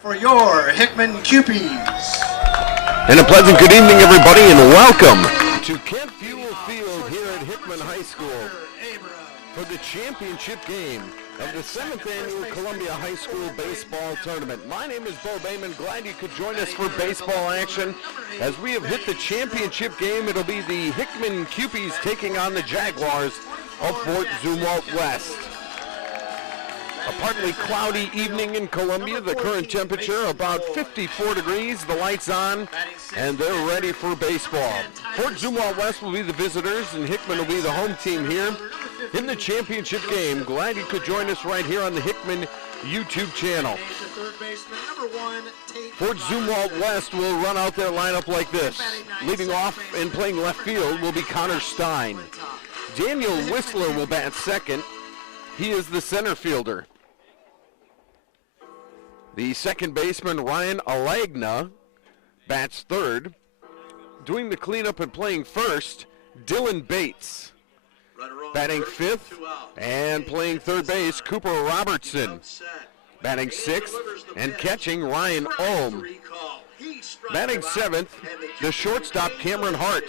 for your Hickman Cupies. And a pleasant good evening, everybody, and welcome to Kent Fuel Field here at Hickman High School for the championship game of the 7th Annual Columbia High School Baseball Tournament. My name is Bo Bayman. Glad you could join us for baseball action. As we have hit the championship game, it'll be the Hickman Cupies taking on the Jaguars of Fort Zumwalt West. A partly cloudy evening in Columbia. The current temperature about 54 degrees. The lights on, and they're ready for baseball. Fort Zumwalt West will be the visitors, and Hickman will be the home team here in the championship game. Glad you could join us right here on the Hickman YouTube channel. Fort Zumwalt West will run out their lineup like this. Leading off and playing left field will be Connor Stein. Daniel Whistler will bat second. He is the center fielder. The second baseman, Ryan Alagna, bats third. Doing the cleanup and playing first, Dylan Bates. Batting fifth and playing third base, Cooper Robertson. Batting sixth and catching, Ryan Ohm. Batting seventh, the shortstop, Cameron Hart.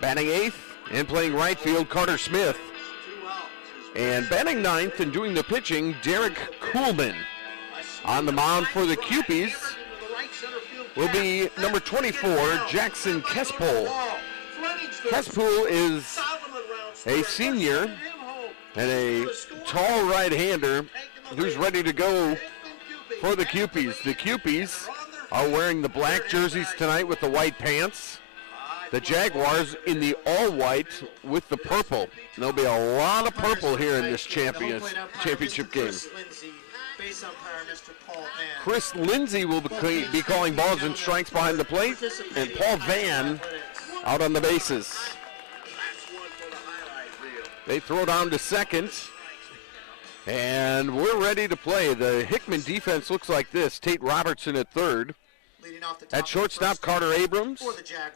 Batting eighth and playing right field, Carter Smith. And batting ninth and doing the pitching, Derek Kuhlman. On the mound for the Cupies will be number 24, Jackson Kespole. Kespole is a senior and a tall right-hander who's ready to go for the Cupies. The Cupies are wearing the black jerseys tonight with the white pants. The Jaguars in the all-white with the purple. There'll be a lot of purple here in this championship game. Chris Lindsay will be calling balls and strikes behind the plate, and Paul Van out on the bases. They throw down to second, and we're ready to play. The Hickman defense looks like this. Tate Robertson at third. At shortstop, Carter Abrams.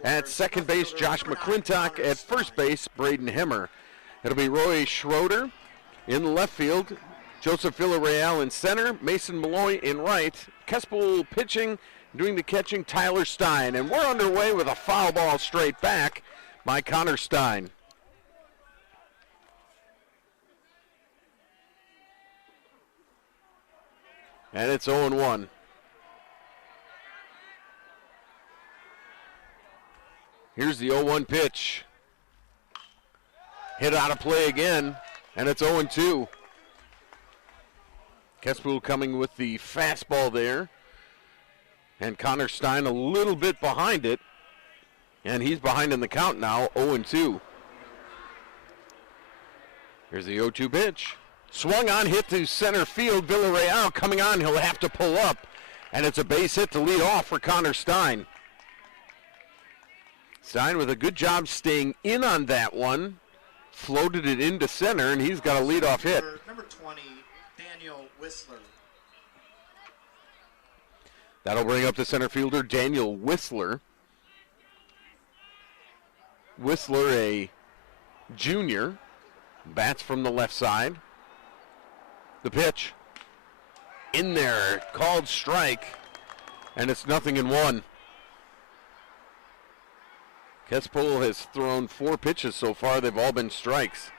At second base, Josh McClintock. At first base, Braden Hemmer. It'll be Roy Schroeder in left field. Joseph Villarreal in center. Mason Malloy in right. Kespel pitching, doing the catching, Tyler Stein. And we're underway with a foul ball straight back by Connor Stein. And it's 0-1. Here's the 0-1 pitch. Hit out of play again, and it's 0-2. Kespel coming with the fastball there. And Connor Stein a little bit behind it. And he's behind in the count now, 0-2. Here's the 0-2 pitch. Swung on, hit to center field. Villarreal coming on, he'll have to pull up. And it's a base hit to lead off for Connor Stein. Stein with a good job staying in on that one. Floated it into center, and he's got a leadoff hit. Number 20, Daniel Whistler. That'll bring up the center fielder, Daniel Whistler. Whistler, a junior, bats from the left side. The pitch. In there, called strike, and it's 0-1. Kespel has thrown 4 pitches so far. They've all been strikes.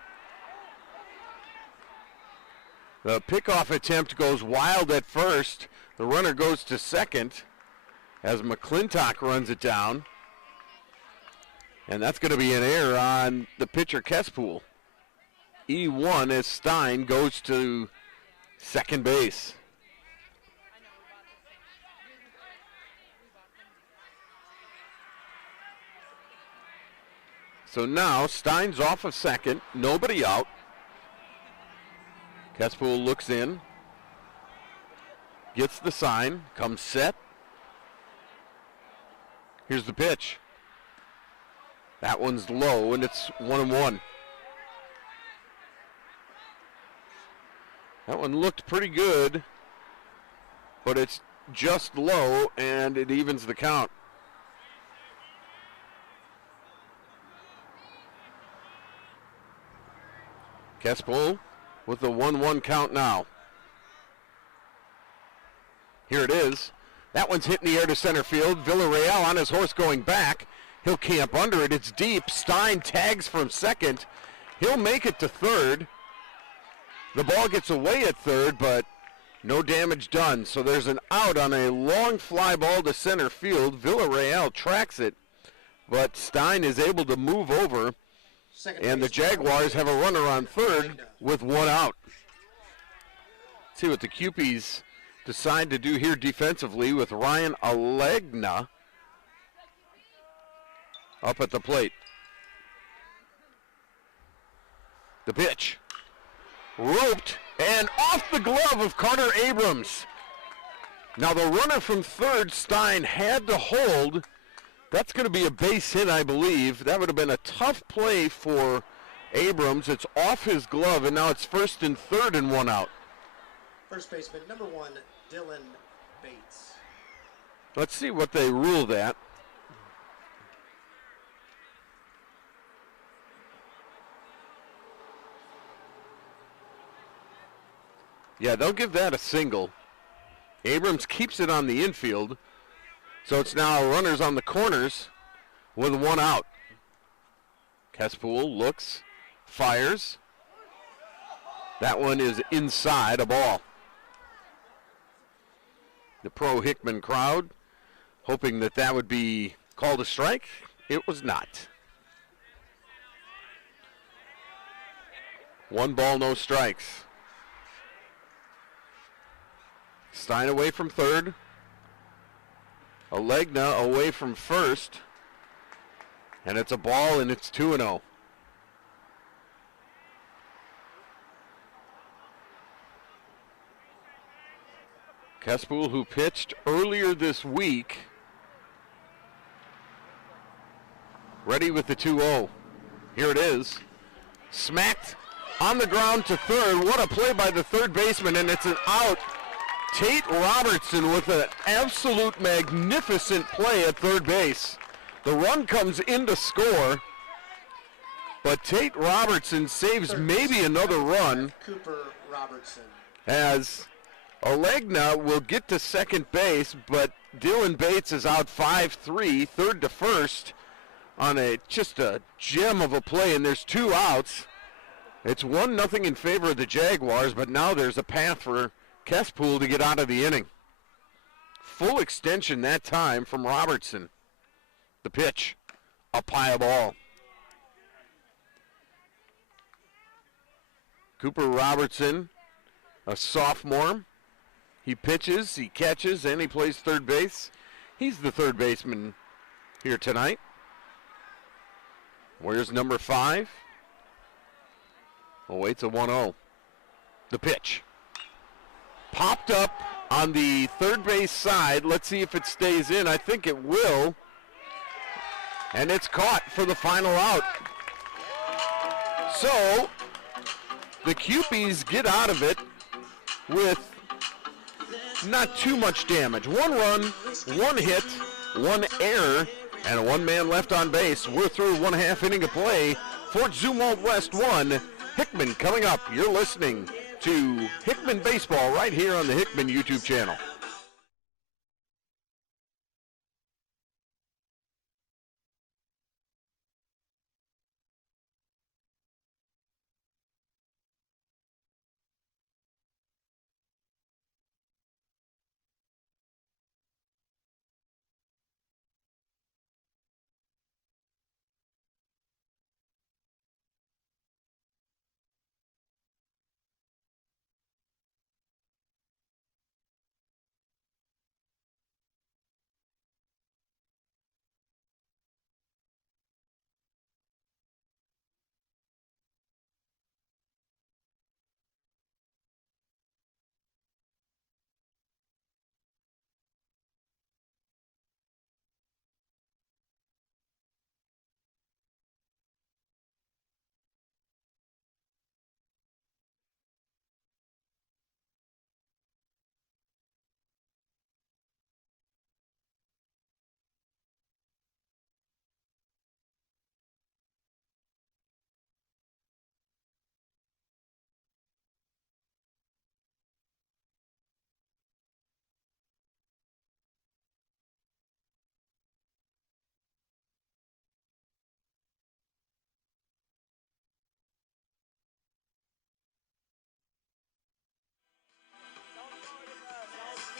The pickoff attempt goes wild at first. The runner goes to second as McClintock runs it down. And that's going to be an error on the pitcher Kespel. E1 as Stein goes to second base. So now Stein's off of second, nobody out. Kespel looks in, gets the sign, comes set. Here's the pitch. That one's low, and it's 1-1. That one looked pretty good, but it's just low, and it evens the count. Kespel with the 1-1 count now. Here it is. That one's hit in the air to center field. Villarreal on his horse going back. He'll camp under it. It's deep. Stein tags from second. He'll make it to third. The ball gets away at third, but no damage done. So there's an out on a long fly ball to center field. Villarreal tracks it, but Stein is able to move over, and the Jaguars have a runner on third with one out. Let's see what the Cupies decide to do here defensively with Ryan Alegna up at the plate. The pitch. Roped and off the glove of Carter Abrams. Now the runner from third, Stein, had to hold. That's going to be a base hit, I believe. That would have been a tough play for Abrams. It's off his glove, and now it's first and third and one out. First baseman, number 1, Dylan Bates. Let's see what they ruled at. Yeah, they'll give that a single. Abrams keeps it on the infield. So it's now runners on the corners with one out. Kespool looks, fires. That one is inside, a ball. The pro Hickman crowd hoping that that would be called a strike. It was not. One ball, no strikes. Stein away from third. Alegna away from first. And it's a ball, and it's 2-0. Kespool, who pitched earlier this week, ready with the 2-0. Here it is. Smacked on the ground to third. What a play by the third baseman, and it's an out. Tate Robertson with an absolute magnificent play at third base. The run comes in to score, but Tate Robertson saves maybe another run. Cooper Robertson. As Alegna will get to second base, but Dylan Bates is out 5-3, third to first on just a gem of a play, and there's two outs. It's 1-0 in favor of the Jaguars, but now there's a path for Kespool to get out of the inning. Full extension that time from Robertson. The pitch, up high a ball. Cooper Robertson, a sophomore. He pitches, he catches, and he plays third base. He's the third baseman here tonight. Where's number 5? Awaits a 1-0. The pitch. Popped up on the third base side. Let's see if it stays in. I think it will. And it's caught for the final out. So, the Cupies get out of it with not too much damage. One run, one hit, one error, and one man left on base. We're through 1/2 inning of play. Fort Zumwalt West 1. Hickman coming up. You're listening to Hickman Baseball right here on the Hickman YouTube channel.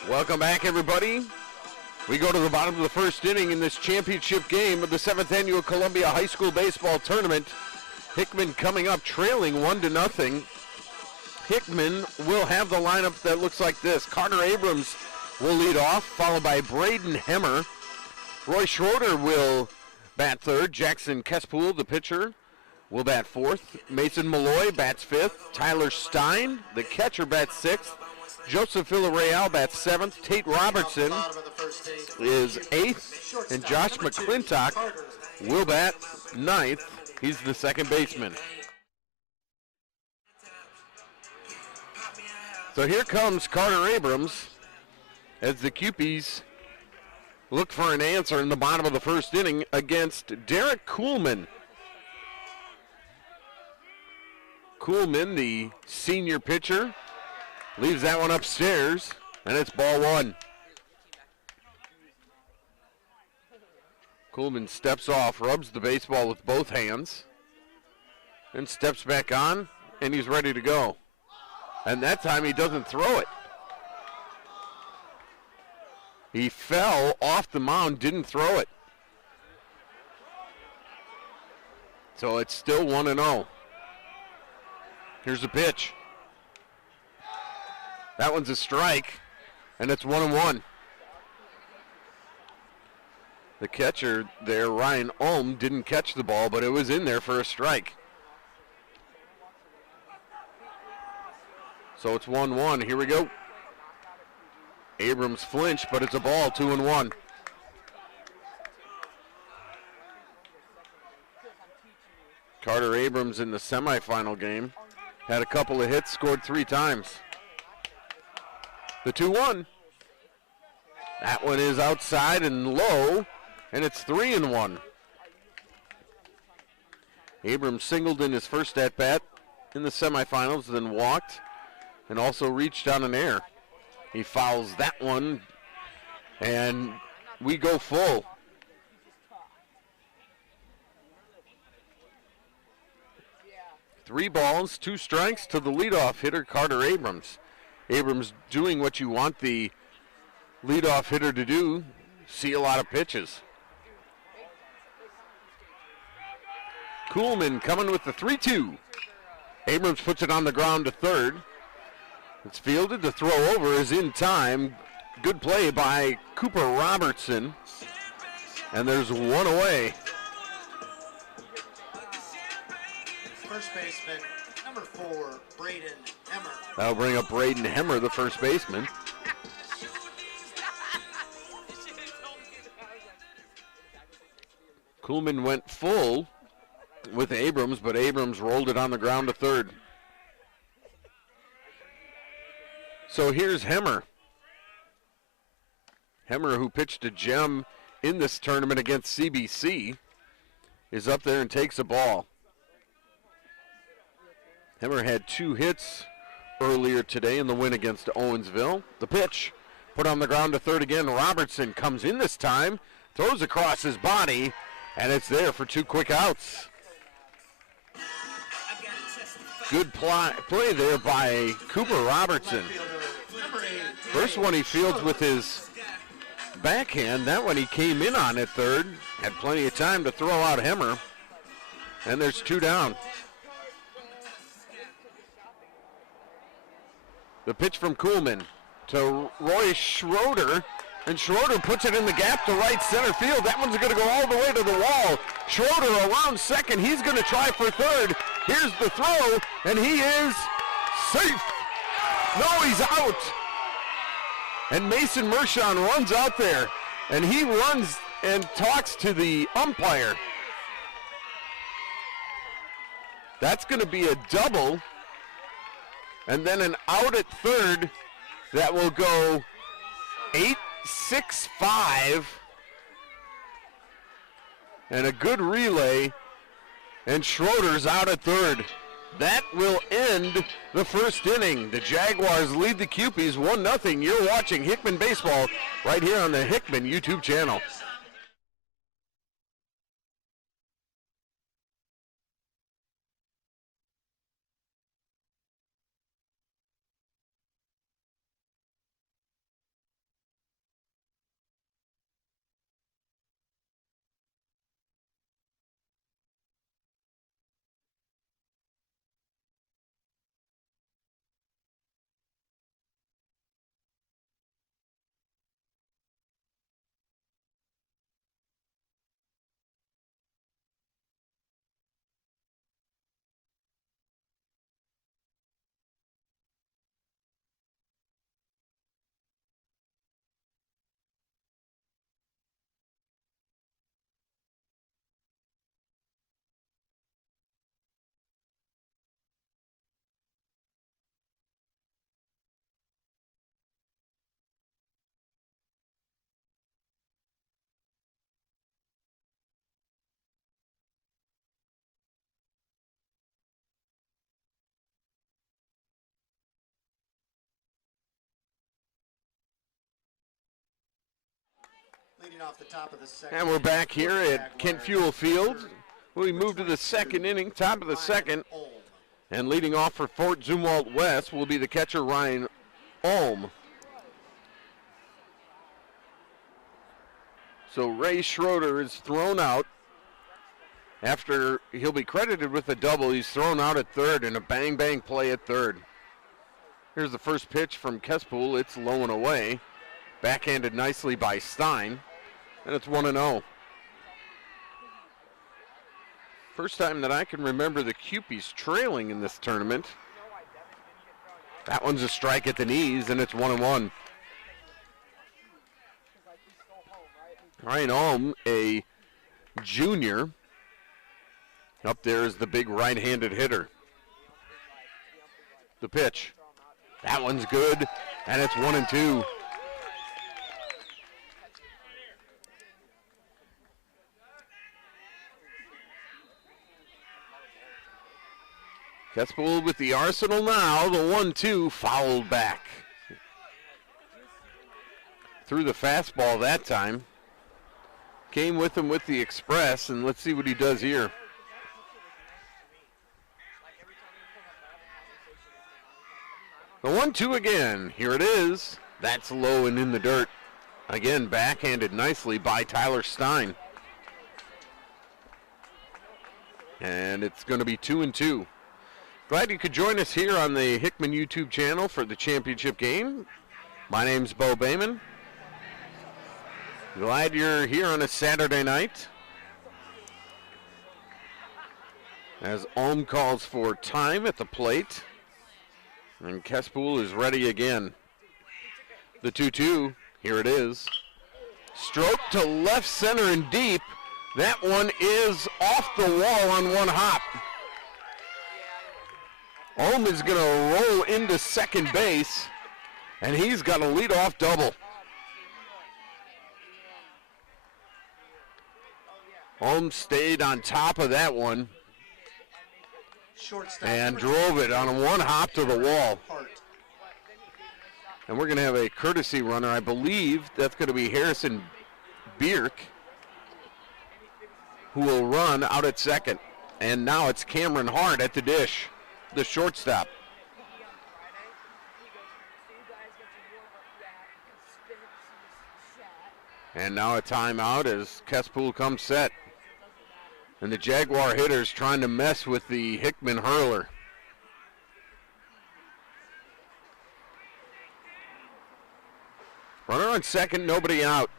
Welcome back, everybody. We go to the bottom of the first inning in this championship game of the 7th Annual Columbia High School Baseball Tournament. Hickman coming up trailing 1-0. Hickman will have the lineup that looks like this. Carter Abrams will lead off, followed by Braden Hemmer. Roy Schroeder will bat third. Jackson Kespool, the pitcher, will bat fourth. Mason Malloy bats fifth. Tyler Stein, the catcher, bats sixth. Joseph Villarreal bats seventh. Tate Robertson is eighth. And Josh McClintock will bat ninth. He's the second baseman. So here comes Carter Abrams as the Cupies look for an answer in the bottom of the first inning against Derek Kuhlman. Kuhlman, the senior pitcher, leaves that one upstairs, and it's ball one. Kuhlman steps off, rubs the baseball with both hands, and steps back on, and he's ready to go. And that time he doesn't throw it. He fell off the mound, didn't throw it. So it's still 1-0. Here's the pitch. That one's a strike, and it's 1-1. The catcher there, Ryan Ulm, didn't catch the ball, but it was in there for a strike. So it's 1-1. Here we go. Abrams flinched, but it's a ball, 2-1. Carter Abrams in the semifinal game had a couple of hits, scored 3 times. The 2-1. That one is outside and low, and it's 3-1. Abrams singled in his first at-bat in the semifinals, then walked, and also reached on an error. He fouls that one, and we go full. Three balls, 2 strikes to the leadoff hitter, Carter Abrams. Abrams doing what you want the leadoff hitter to do, see a lot of pitches. Kuhlman coming with the 3-2. Abrams puts it on the ground to third. It's fielded. The throw over is in time. Good play by Cooper Robertson. And there's one away. First baseman, number 4, Braden Hemmer. That'll bring up Braden Hemmer, the first baseman. Kuhlman went full with Abrams, but Abrams rolled it on the ground to third. So here's Hemmer. Hemmer, who pitched a gem in this tournament against CBC, is up there and takes a ball. Hemmer had 2 hits earlier today in the win against Owensville. The pitch put on the ground to third again. Robertson comes in this time, throws across his body, and it's there for 2 quick outs. Good play there by Cooper Robertson. First one he fields with his backhand. That one he came in on at third. Had plenty of time to throw out Hemmer. And there's 2 down. The pitch from Kuhlman to Roy Schroeder. And Schroeder puts it in the gap to right center field. That one's going to go all the way to the wall. Schroeder around second. He's going to try for third. Here's the throw, and he is safe. No, he's out. And Mason Mershon runs out there, and he runs and talks to the umpire. That's going to be a double, and then an out at third that will go 8-6-5, and a good relay, and Schroeder's out at third. That will end the first inning. The Jaguars lead the Cupies 1-0. You're watching Hickman Baseball right here on the Hickman YouTube channel. Leading off the top of the second. And we're back here at Kent Fuel Field. We move to the second inning, top of the second. And leading off for Fort Zumwalt West will be the catcher, Ryan Ulm. So Ray Schroeder is thrown out. After he'll be credited with a double, he's thrown out at third in a bang-bang play at third. Here's the first pitch from Kespool. It's low and away. Backhanded nicely by Stein. And it's 1-0. First time that I can remember the Cupies trailing in this tournament. That one's a strike at the knees, and it's 1-1. Ryan Ulm, a junior. Up there is the big right-handed hitter. The pitch. That one's good, and it's 1-2. Kespool with the arsenal now. The 1-2 fouled back. Threw the fastball that time. Came with him with the express, and let's see what he does here. The 1-2 again. Here it is. That's low and in the dirt. Again, backhanded nicely by Tyler Stein. And it's going to be 2-2. Glad you could join us here on the Hickman YouTube channel for the championship game. My name's Bo Bayman. Glad you're here on a Saturday night. As Ulm calls for time at the plate. And Kespool is ready again. The 2-2, here it is. Stroke to left center and deep. That one is off the wall on one hop. Ulm is going to roll into second base, and he's got a leadoff double. Ulm stayed on top of that one and drove it on a one hop to the wall. And we're going to have a courtesy runner. I believe that's going to be Harrison Bierk, who will run out at second. And now it's Cameron Hart at the dish, the shortstop. And now a timeout as Kespool comes set. And the Jaguar hitters trying to mess with the Hickman hurler. Runner on second, nobody out.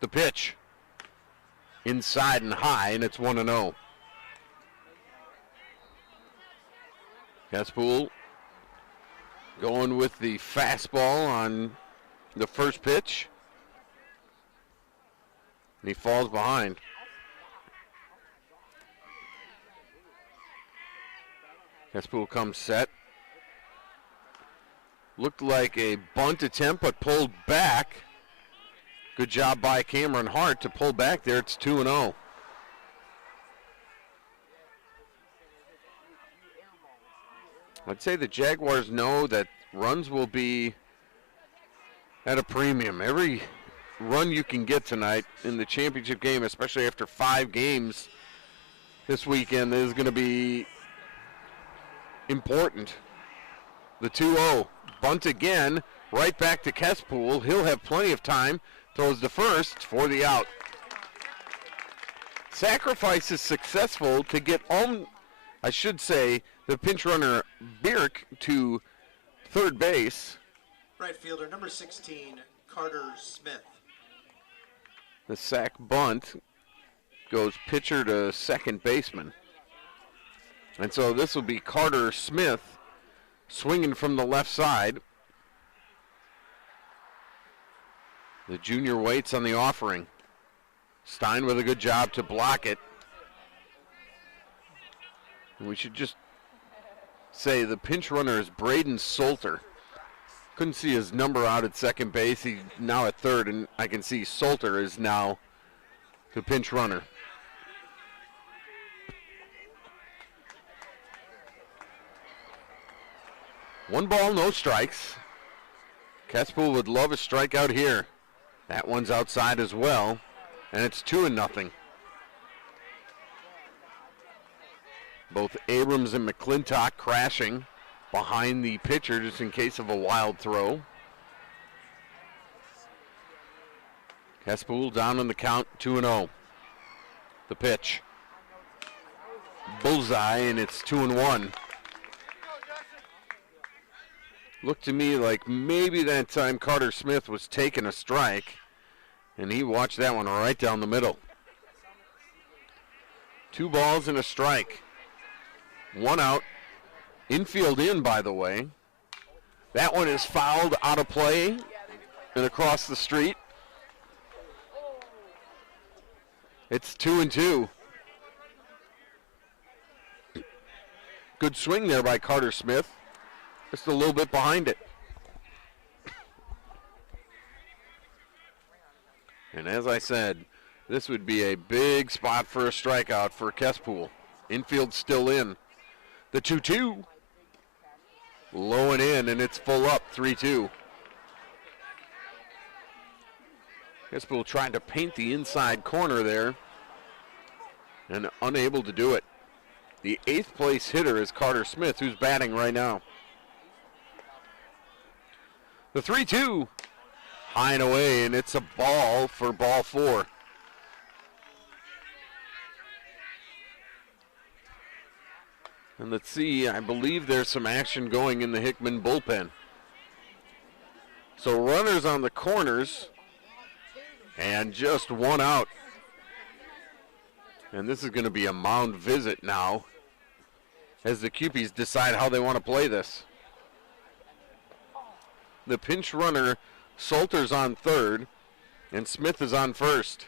The pitch. Inside and high, and it's 1-0. Kespool going with the fastball on the first pitch. And he falls behind. Kespool comes set. Looked like a bunt attempt, but pulled back. Good job by Cameron Hart to pull back there. It's 2-0. I'd say the Jaguars know that runs will be at a premium. Every run you can get tonight in the championship game, especially after 5 games this weekend, is going to be important. The 2-0. Bunt again, right back to Kespool. He'll have plenty of time. Throws the first for the out. Sacrifice is successful to get I should say, the pinch runner Bierk to third base. Right fielder, number 16, Carter Smith. The sack bunt goes pitcher to second baseman. And so this will be Carter Smith swinging from the left side. The junior waits on the offering. Stein with a good job to block it. And we should just say the pinch runner is Braden Salter. Couldn't see his number out at second base. He's now at third, and I can see Salter is now the pinch runner. One ball, no strikes. Kespool would love a strikeout here. That one's outside as well, and it's 2-0. Both Abrams and McClintock crashing behind the pitcher just in case of a wild throw. Kespool down on the count, 2-0. The pitch. Bullseye, and it's 2-1. Looked to me like maybe that time Carter Smith was taking a strike, and he watched that one right down the middle. 2 balls and a strike. 1 out. Infield in, by the way. That one is fouled out of play and across the street. It's 2-2. Good swing there by Carter Smith. Just a little bit behind it. And as I said, this would be a big spot for a strikeout for Kespool. Infield still in. The 2-2. Low and in, and it's full up, 3-2. Kespool trying to paint the inside corner there and unable to do it. The 8th place hitter is Carter Smith, who's batting right now. The 3-2, high and away, and it's a ball for ball 4. And let's see, I believe there's some action going in the Hickman bullpen. So runners on the corners, and just 1 out. And this is going to be a mound visit now as the Cupies decide how they want to play this. The pinch runner, Salter's on third, and Smith is on first.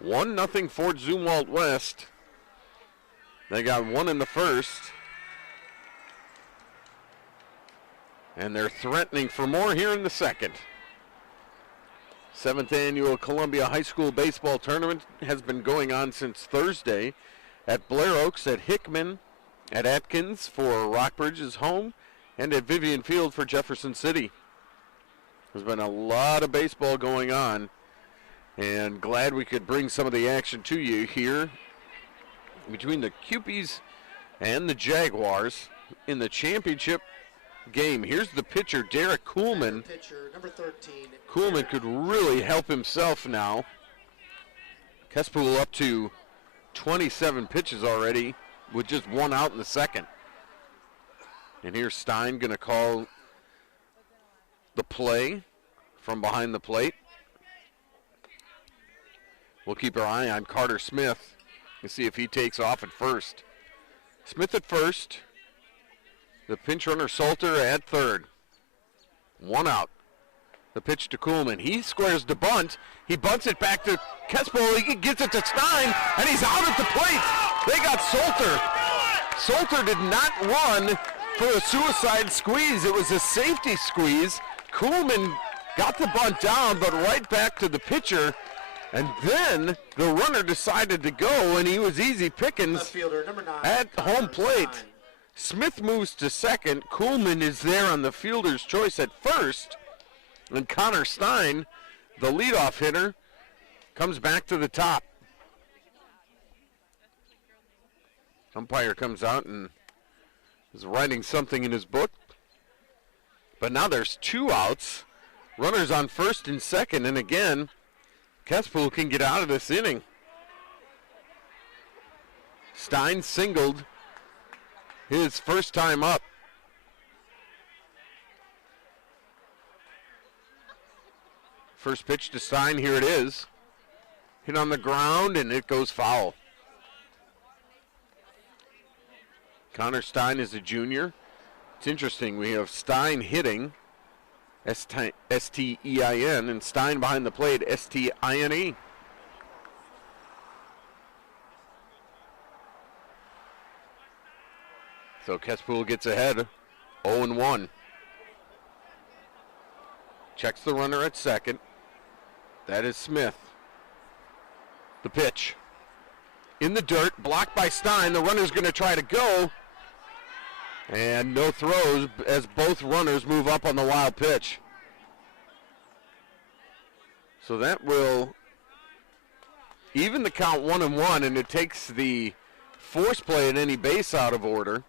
One nothing for Zumwalt West. They got 1 in the first. And they're threatening for more here in the second. 7th annual Columbia High School Baseball Tournament has been going on since Thursday at Blair Oaks, at Hickman, at Atkins for Rockbridge's home, and at Vivian Field for Jefferson City. There's been a lot of baseball going on, and glad we could bring some of the action to you here between the Cupies and the Jaguars in the championship game. Here's the pitcher, Derek Kuhlman. Pitcher, number 13. Kuhlman could really help himself now. Kespool up to 27 pitches already with just 1 out in the second. And here's Stein going to call the play from behind the plate. We'll keep our eye on Carter Smith and see if he takes off at first. Smith at first. The pinch runner Salter at third. 1 out. The pitch to Kuhlman. He squares the bunt. He bunts it back to Kespool. He gets it to Stein, and he's out at the plate. They got Salter. Salter did not run for a suicide squeeze. It was a safety squeeze. Kuhlman got the bunt down, but right back to the pitcher. And then the runner decided to go, and he was easy pickings at home plate. Smith moves to second. Kuhlman is there on the fielder's choice at first. And Connor Stein, the leadoff hitter, comes back to the top. Umpire comes out and is writing something in his book. But now there's 2 outs. Runners on first and second. And again, Kespool can get out of this inning. Stein singled his first time up. First pitch to Stein, here it is. Hit on the ground, and it goes foul. Connor Stein is a junior. It's interesting, we have Stein hitting, S-T-E-I-N, and Stein behind the plate, S-T-I-N-E. So Kespool gets ahead, 0-1. Checks the runner at second. That is Smith. The pitch. In the dirt, blocked by Stein. The runner's going to try to go. And no throws as both runners move up on the wild pitch. So that will even the count 1-1, and it takes the force play at any base out of order.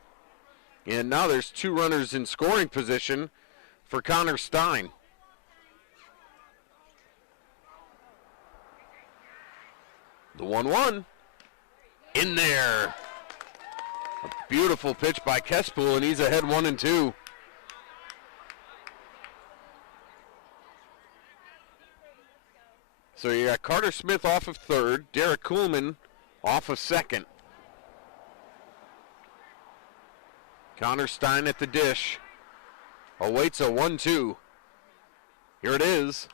And now there's two runners in scoring position for Connor Stein. The 1-1 in there. A beautiful pitch by Kespool, and he's ahead 1-2. So you got Carter Smith off of third, Derek Kuhlman off of second. Connor Stein at the dish. Awaits a 1-2. Here it is.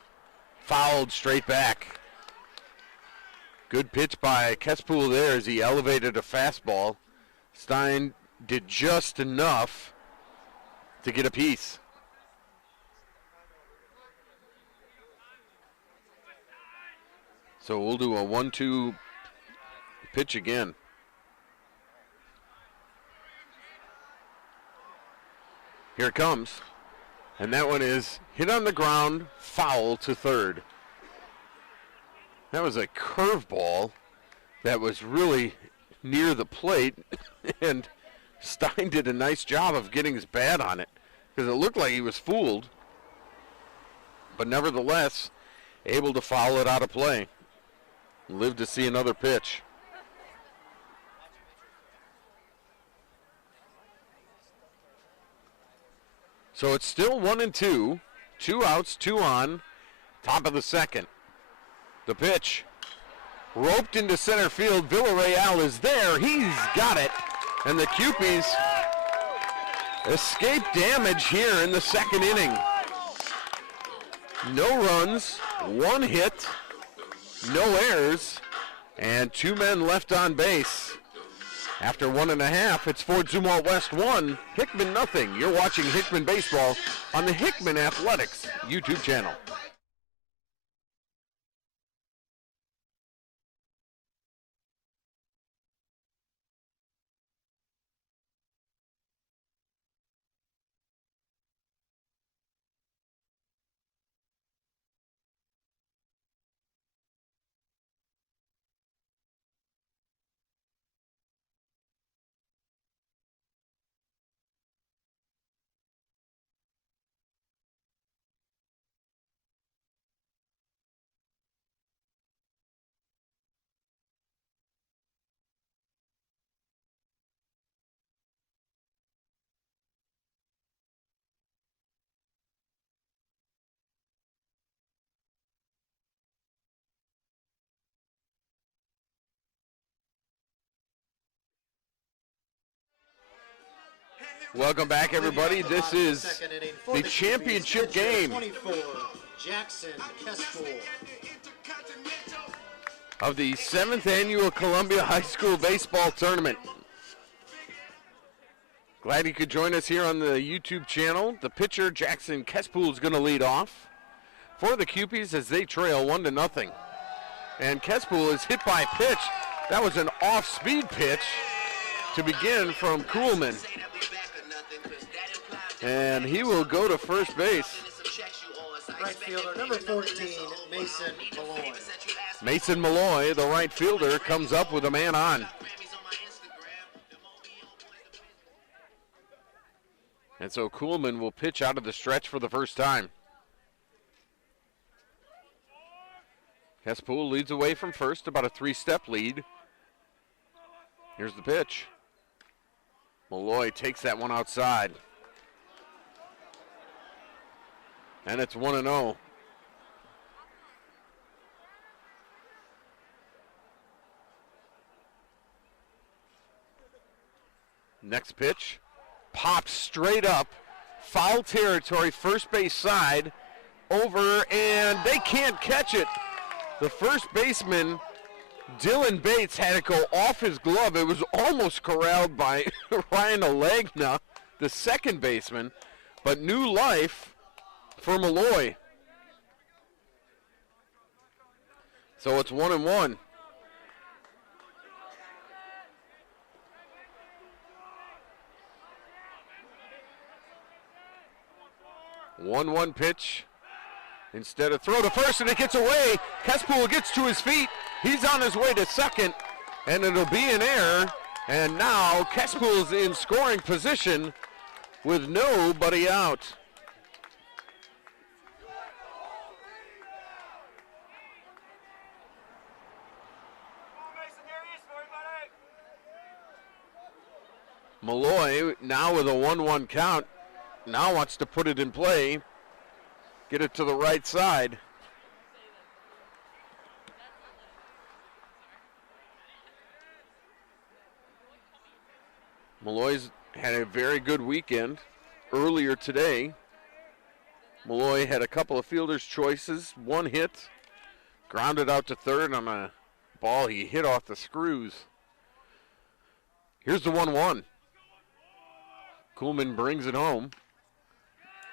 Fouled straight back. Good pitch by Kespool there as he elevated a fastball. Stein did just enough to get a piece. So we'll do a 1-2 pitch again. Here it comes. And that one is hit on the ground, foul to third. That was a curveball that was really near the plate, and Stein did a nice job of getting his bat on it because it looked like he was fooled, but nevertheless able to foul it out of play. Live to see another pitch. So it's still 1-2, 2 outs, 2 on, top of the second. The pitch, roped into center field. Villarreal is there. He's got it. And the Cupies escape damage here in the second inning. No runs, 1 hit, no errors, and 2 men left on base. After 1.5, it's Ford Zumwalt West 1, Hickman nothing. You're watching Hickman Baseball on the Hickman Athletics YouTube channel. Welcome back, everybody. This is the championship game of the 7th annual Columbia High School Baseball Tournament. Glad you could join us here on the YouTube channel. The pitcher, Jackson Kespool, is going to lead off for the Cupies as they trail 1-0. And Kespool is hit by a pitch. That was an off-speed pitch to begin from Kuhlman. And he will go to first base. Right fielder, number 14, Mason Malloy. Mason Malloy, the right fielder, comes up with a man on. And so Kuhlman will pitch out of the stretch for the first time. Kespool leads away from first, about a 3-step lead. Here's the pitch. Malloy takes that one outside. And it's 1-0. Next pitch, pops straight up, foul territory, first base side, over, and they can't catch it. The first baseman, Dylan Bates, had it go off his glove. It was almost corralled by Ryan Alegna, the second baseman, but new life for Malloy. So it's 1-1. 1-1 pitch. Instead of throw to first, and it gets away. Kespool gets to his feet. He's on his way to second, and it'll be an error. And now Kespool's in scoring position with nobody out. Malloy now with a 1-1 count. Now wants to put it in play. Get it to the right side. Malloy's had a very good weekend earlier today. Malloy had a couple of fielder's choices, one hit, grounded out to third on a ball he hit off the screws. Here's the 1-1. Kuhlman brings it home.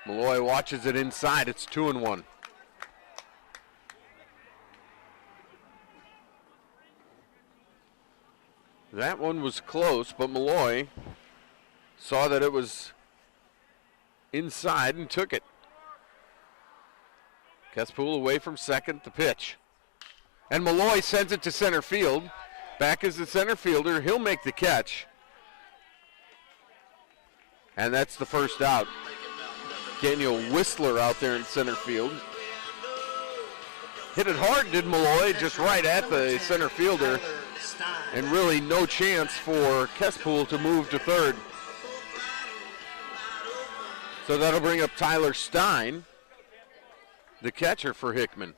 Malloy watches it inside. It's 2-1. That one was close, but Malloy saw that it was inside and took it. Kespool away from second, the pitch. And Malloy sends it to center field. Back is the center fielder. He'll make the catch. And that's the first out. Daniel Whistler out there in center field. Hit it hard, did Malloy, just right at the center fielder. And really no chance for Kespool to move to third. So that'll bring up Tyler Stein, the catcher for Hickman.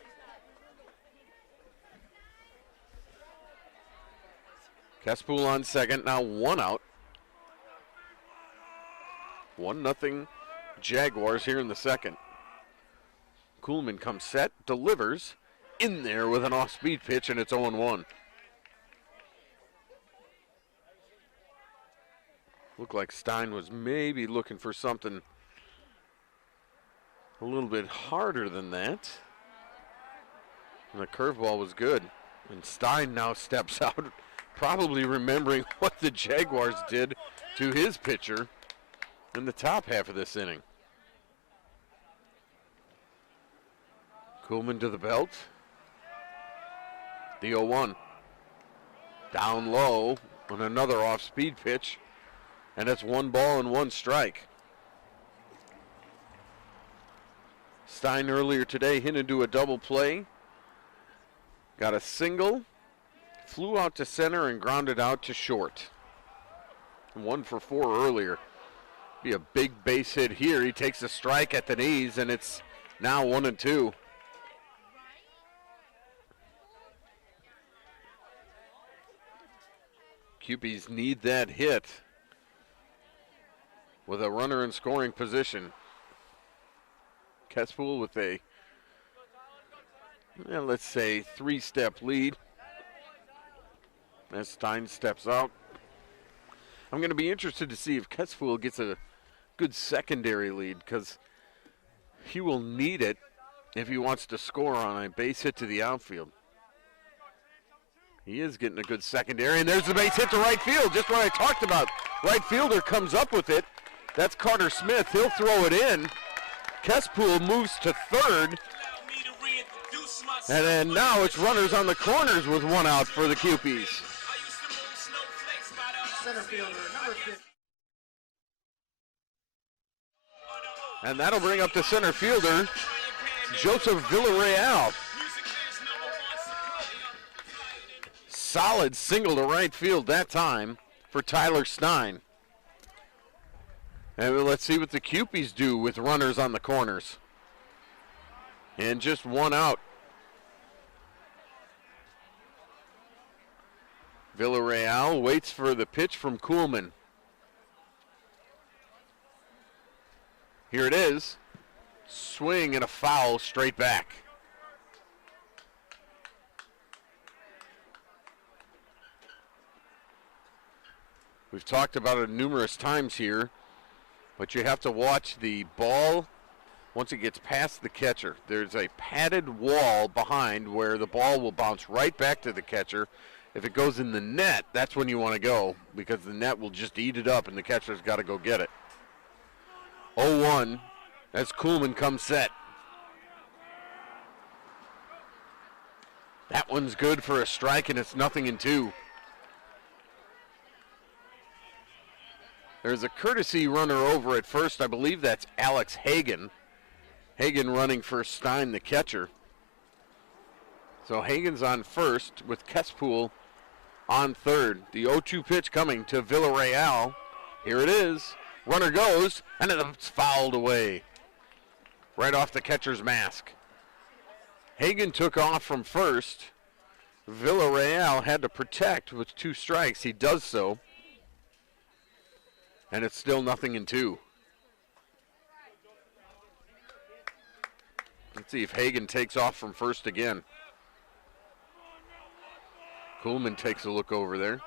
Kespool on second, now one out. 1-0 Jaguars here in the second. Kuhlman comes set, delivers in there with an off-speed pitch, and it's 0-1. Looked like Stein was maybe looking for something a little bit harder than that. And the curveball was good. And Stein now steps out, probably remembering what the Jaguars did to his pitcher in the top half of this inning. Kuhlman to the belt. The 0-1. Down low on another off-speed pitch. And it's 1 ball and 1 strike. Stein earlier today hit into a double play. Got a single. Flew out to center and grounded out to short. 1 for 4 earlier. Be a big base hit here. He takes a strike at the knees, and it's now 1-2. Cupies need that hit with a runner in scoring position. Kespool with a, let's say, 3-step lead as Stein steps out. I'm going to be interested to see if Kespool gets a good secondary lead, because he will need it if he wants to score on a base hit to the outfield. He is getting a good secondary, and there's the base hit to right field, just what I talked about. Right fielder comes up with it. That's Carter Smith. He'll throw it in. Kespool moves to third. And then now it's runners on the corners with 1 out for the Cupies. Center fielder, number 50. And that'll bring up the center fielder, Joseph Villarreal. Solid single to right field that time for Tyler Stein. And let's see what the Cupies do with runners on the corners. And just 1 out. Villarreal waits for the pitch from Kuhlman. Here it is. Swing and a foul straight back. We've talked about it numerous times here, but you have to watch the ball once it gets past the catcher. There's a padded wall behind where the ball will bounce right back to the catcher. If it goes in the net, that's when you want to go, because the net will just eat it up and the catcher's got to go get it. 0-1 as Kuhlman comes set. That one's good for a strike, and it's 0-2. There's a courtesy runner over at first. I believe that's Alex Hagan. Hagan running for Stein, the catcher. So Hagan's on first with Kespool on third. The 0-2 pitch coming to Villarreal. Here it is. Runner goes, and it's fouled away. Right off the catcher's mask. Hagan took off from first. Villarreal had to protect with 2 strikes. He does so. And it's still 0-2. Let's see if Hagan takes off from first again. Kuhlman takes a look over there.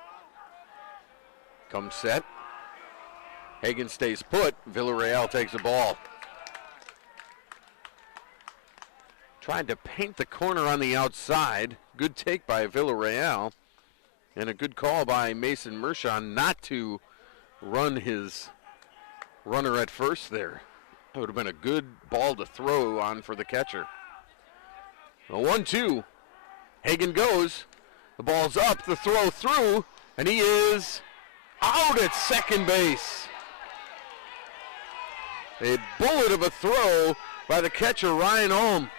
Comes set. Hagan stays put. Villarreal takes the ball. Tried to paint the corner on the outside. Good take by Villarreal. And a good call by Mason Mershon not to run his runner at first there. That would have been a good ball to throw on for the catcher. A 1-2. Hagan goes. The ball's up, the throw through, and he is out at second base. A bullet of a throw by the catcher, Ryan Ohm.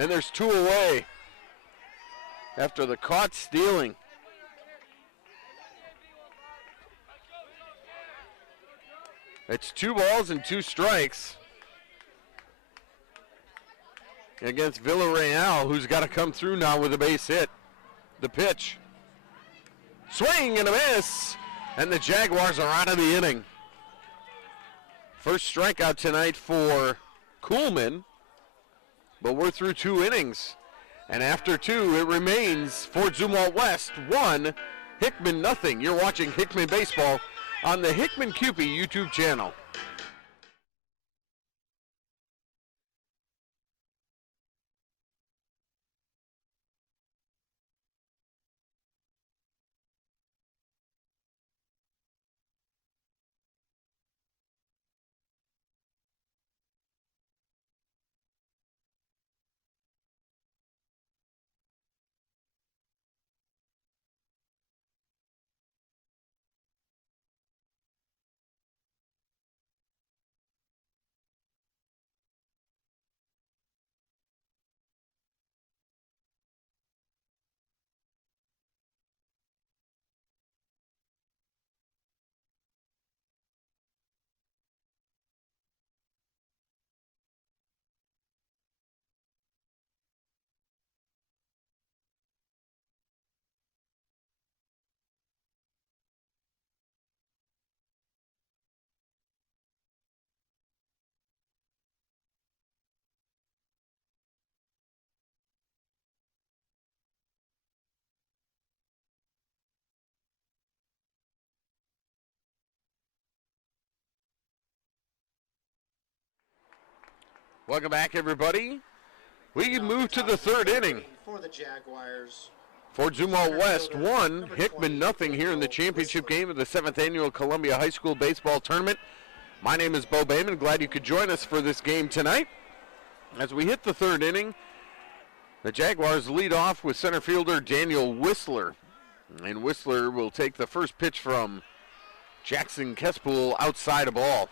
And there's 2 away after the caught stealing. It's 2 balls and 2 strikes against Villarreal, who's got to come through now with a base hit. The pitch. Swing and a miss, and the Jaguars are out of the inning. First strikeout tonight for Kuhlman, but we're through 2 innings. And after 2, it remains for Zumwalt West 1, Hickman 0. You're watching Hickman Baseball on the Hickman Cupid YouTube channel. Welcome back, everybody. We can move to the 3rd inning. For the Jaguars. For Zumwalt West 1, Hickman 0 here in the championship game of the 7th annual Columbia High School Baseball Tournament. My name is Bo Bayman. Glad you could join us for this game tonight. As we hit the 3rd inning, the Jaguars lead off with center fielder Daniel Whistler. And Whistler will take the first pitch from Jackson Kespool outside a ball.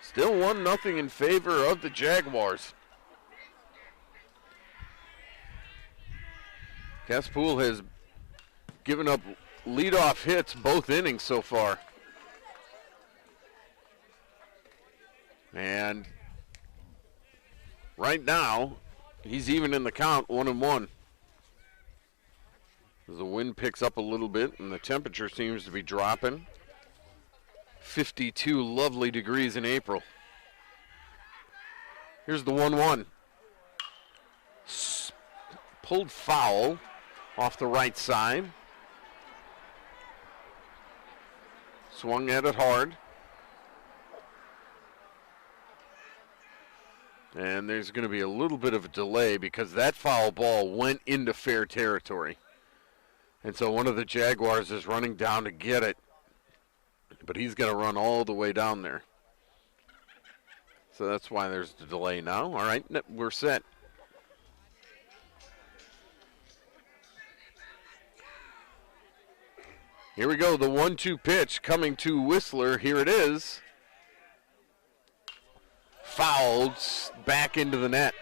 Still 1-0 in favor of the Jaguars. Kespool has given up leadoff hits both innings so far. And right now, he's even in the count, 1-1. As the wind picks up a little bit and the temperature seems to be dropping. 52 lovely degrees in April. Here's the 1-1. Pulled foul off the right side. Swung at it hard. And there's going to be a little bit of a delay because that foul ball went into fair territory. And so one of the Jaguars is running down to get it. but he's got to run all the way down there. So that's why there's the delay now. All right, we're set. Here we go, the 1-2 pitch coming to Whistler. Here it is. Fouled back into the net.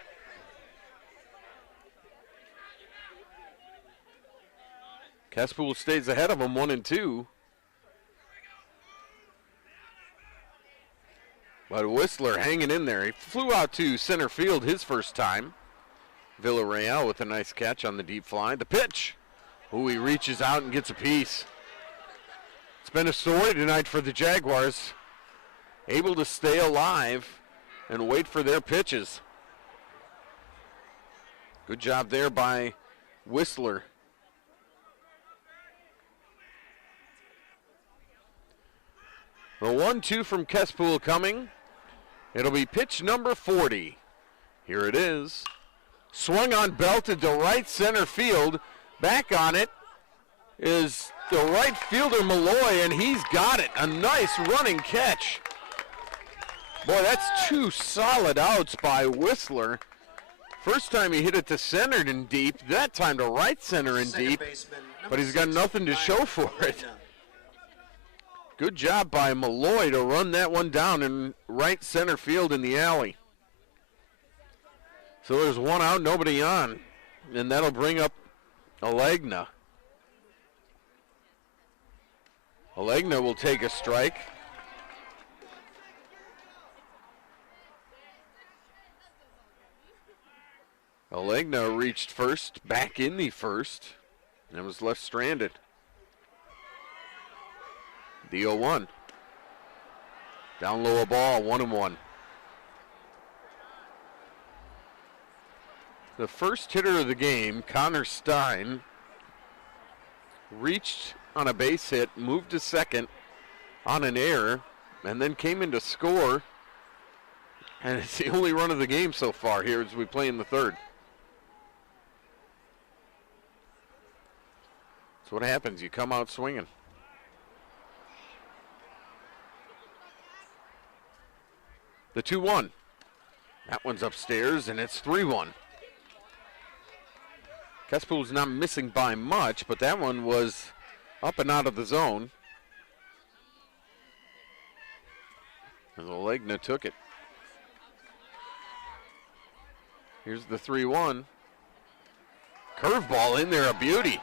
Caspool stays ahead of him, 1-2. But Whistler hanging in there. He flew out to center field his first time. Villarreal with a nice catch on the deep fly. The pitch. Ooh, he reaches out and gets a piece. It's been a story tonight for the Jaguars. Able to stay alive and wait for their pitches. Good job there by Whistler. The 1-2 from Kespool coming. It'll be pitch number 40. Here it is. Swung on, belted to right center field. Back on it is the right fielder Malloy, and he's got it. A nice running catch. Boy, that's 2 solid outs by Whistler. First time he hit it to center and deep. That time to right center and deep. But he's got nothing to show for it. Good job by Malloy to run that one down in right center field in the alley. So there's 1 out, nobody on. And that'll bring up Alegna. Alegna will take a strike. Alegna reached first, back in the first, and was left stranded. The 0-1. Down low a ball, 1-1. The first hitter of the game, Connor Stein, reached on a base hit, moved to second on an error, and then came in to score. And it's the only run of the game so far here as we play in the third. That's what happens. You come out swinging. The 2-1. That one's upstairs, and it's 3-1. Kespool's not missing by much, but that one was up and out of the zone. And Alegna took it. Here's the 3-1. Curveball in there, a beauty.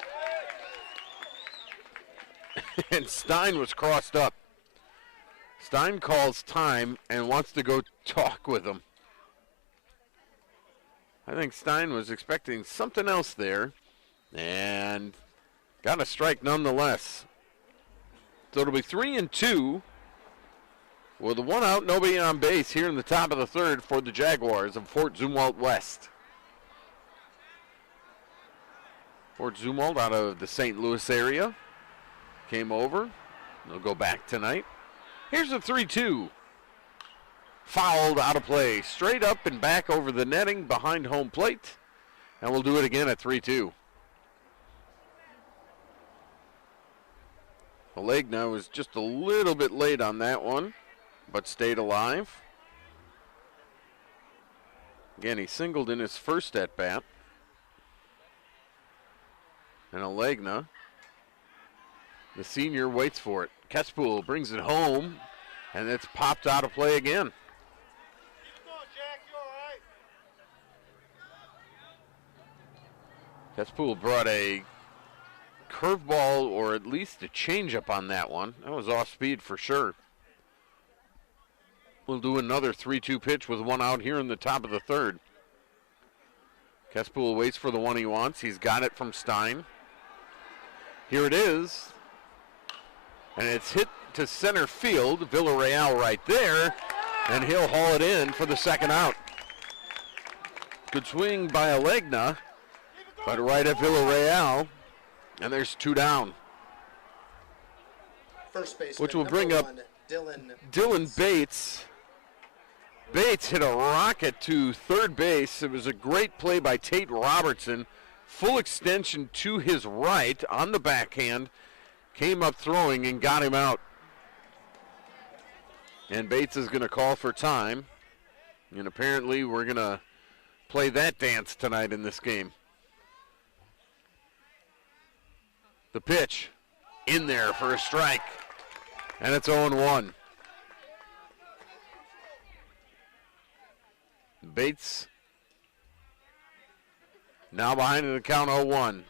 And Stein was crossed up. Stein calls time and wants to go talk with him. I think Stein was expecting something else there and got a strike nonetheless. So it'll be 3-2 with 1 out, nobody on base here in the top of the third for the Jaguars of Fort Zumwalt West. Fort Zumwalt out of the St. Louis area. Came over. They'll go back tonight. Here's the 3-2. Fouled, out of play. Straight up and back over the netting behind home plate. And we'll do it again at 3-2. Alegna was just a little bit late on that one, but stayed alive. Again, he singled in his first at-bat. And Alegna, the senior, waits for it. Kespool brings it home, and it's popped out of play again. Kespool brought a curveball or at least a changeup on that one. That was off speed for sure. We'll do another 3-2 pitch with 1 out here in the top of the third. Kespool waits for the one he wants. He's got it from Stein. Here it is. And it's hit to center field. Villarreal right there. And he'll haul it in for the second out. Good swing by Alegna. But right at Villarreal. And there's 2 down. First baseman, which will bring up Dylan Bates. Bates hit a rocket to third base. It was a great play by Tate Robertson. Full extension to his right on the backhand. Came up throwing and got him out. And Bates is going to call for time. And apparently we're going to play that dance tonight in this game. The pitch in there for a strike. And it's 0-1. Bates now behind in the count 0-1.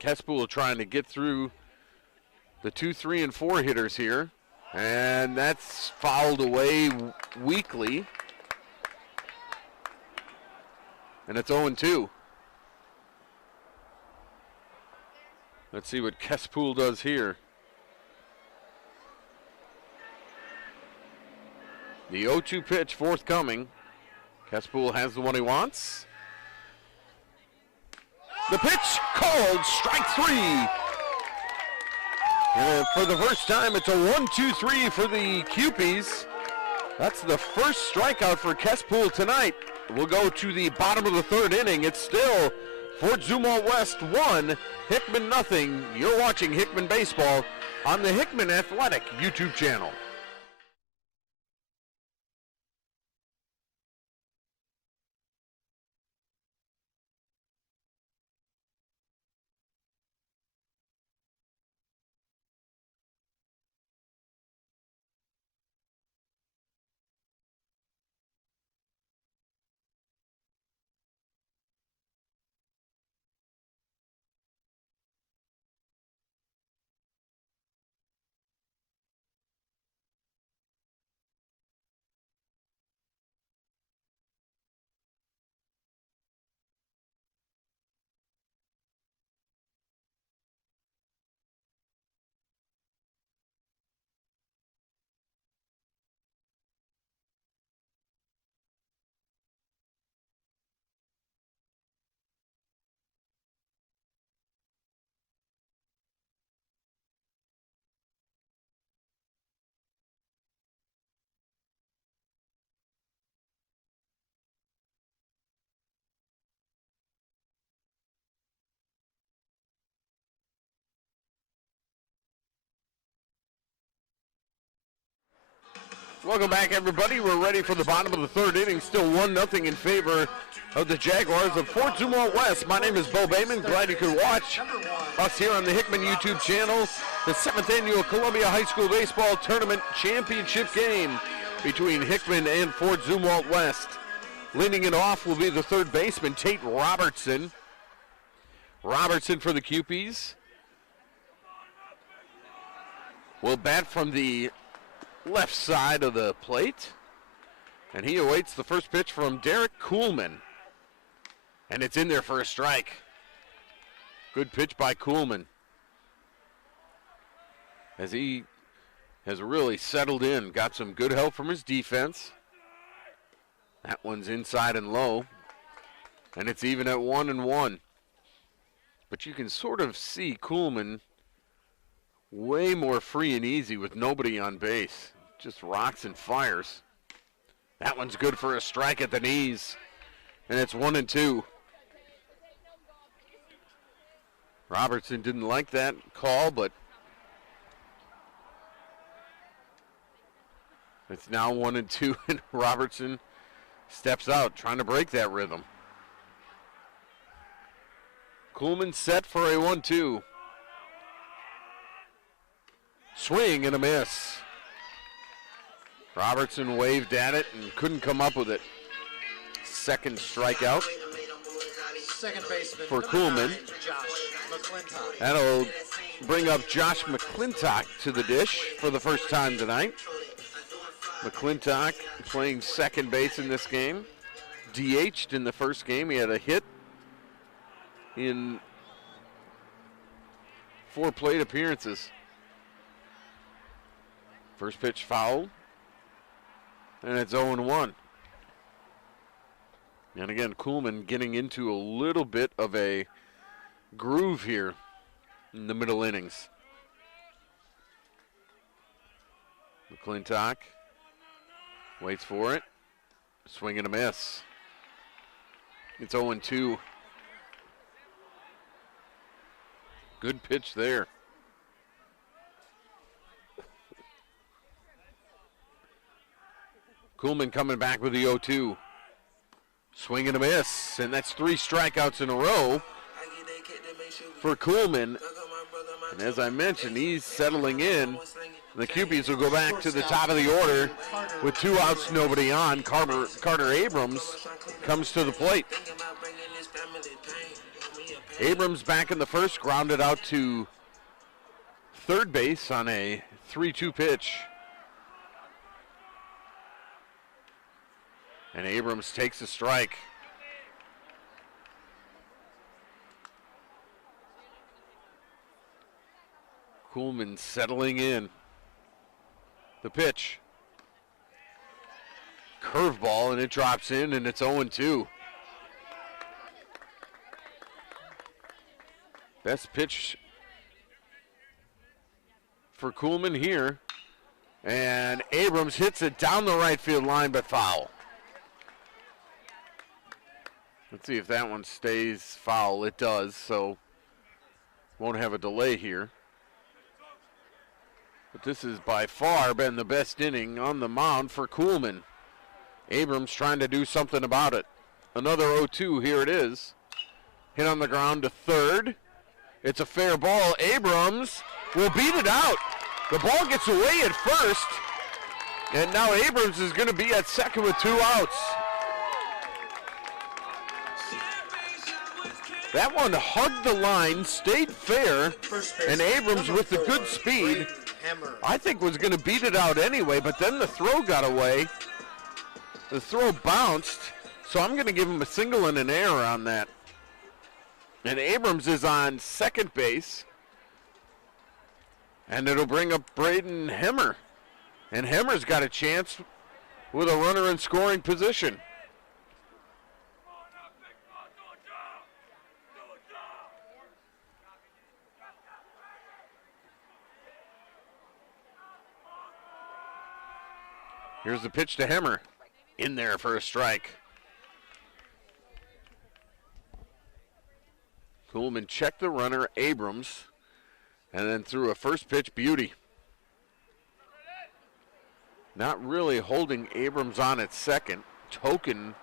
Kespool trying to get through the 2, 3, and 4 hitters here. And that's fouled away weakly. And it's 0-2. Let's see what Kespool does here. The 0-2 pitch forthcoming. Kespool has the one he wants. The pitch called, strike 3. And for the first time, it's a 1-2-3 for the Cupies. That's the first strikeout for Kespool tonight. We'll go to the bottom of the 3rd inning. It's still Fort Zumwalt West 1, Hickman nothing. You're watching Hickman Baseball on the Hickman Athletic YouTube channel. Welcome back, everybody. We're ready for the bottom of the 3rd inning. Still 1-0 in favor of the Jaguars of Fort Zumwalt West. My name is Bo Bayman. Glad you could watch us here on the Hickman YouTube channel. The 7th annual Columbia High School Baseball Tournament Championship game between Hickman and Fort Zumwalt West. Leading it off will be the 3rd baseman, Tate Robertson. Robertson for the Cupies will bat from the left side of the plate, and he awaits the first pitch from Derek Kuhlman, and it's in there for a strike. Good pitch by Kuhlman as he has really settled in, got some good help from his defense. That one's inside and low, and it's even at 1-1. But you can sort of see Kuhlman way more free and easy with nobody on base. Just rocks and fires. That one's good for a strike at the knees. And it's 1-2. Robertson didn't like that call, but it's now 1-2, and Robertson steps out trying to break that rhythm. Kuhlman set for a 1-2. Swing and a miss. Robertson waved at it and couldn't come up with it. Second strikeout for Kuhlman. That'll bring up Josh McClintock to the dish for the first time tonight. McClintock playing second base in this game. DH'd in the first game. He had a hit in 4 plate appearances. First pitch foul. And it's 0-1. And again, Kuhlman getting into a little bit of a groove here in the middle innings. McClintock waits for it. Swing and a miss. It's 0-2. Good pitch there. Kuhlman coming back with the 0-2. Swing and a miss, and that's 3 strikeouts in a row for Kuhlman. And as I mentioned, he's settling in. The Cupies will go back to the top of the order with 2 outs, nobody on. Carter Abrams comes to the plate. Abrams back in the first, grounded out to third base on a 3-2 pitch. And Abrams takes a strike. Kuhlman settling in. The pitch. Curveball, and it drops in, and it's 0-2. Best pitch for Kuhlman here. And Abrams hits it down the right field line, but foul. Let's see if that one stays foul. It does, so won't have a delay here. But this has by far been the best inning on the mound for Kuhlman. Abrams trying to do something about it. Another 0-2, here it is. Hit on the ground to third. It's a fair ball. Abrams will beat it out. The ball gets away at first. And now Abrams is going to be at second with 2 outs. That one hugged the line, stayed fair, and Abrams with the good speed, I think was going to beat it out anyway, but then the throw got away. The throw bounced, so I'm going to give him a single and an error on that. And Abrams is on second base, and it'll bring up Braden Hemmer. And Hemmer's got a chance with a runner in scoring position. Here's the pitch to Hemmer. In there for a strike. Kuhlman checked the runner, Abrams, and then threw a first pitch beauty. Not really holding Abrams on at second. Token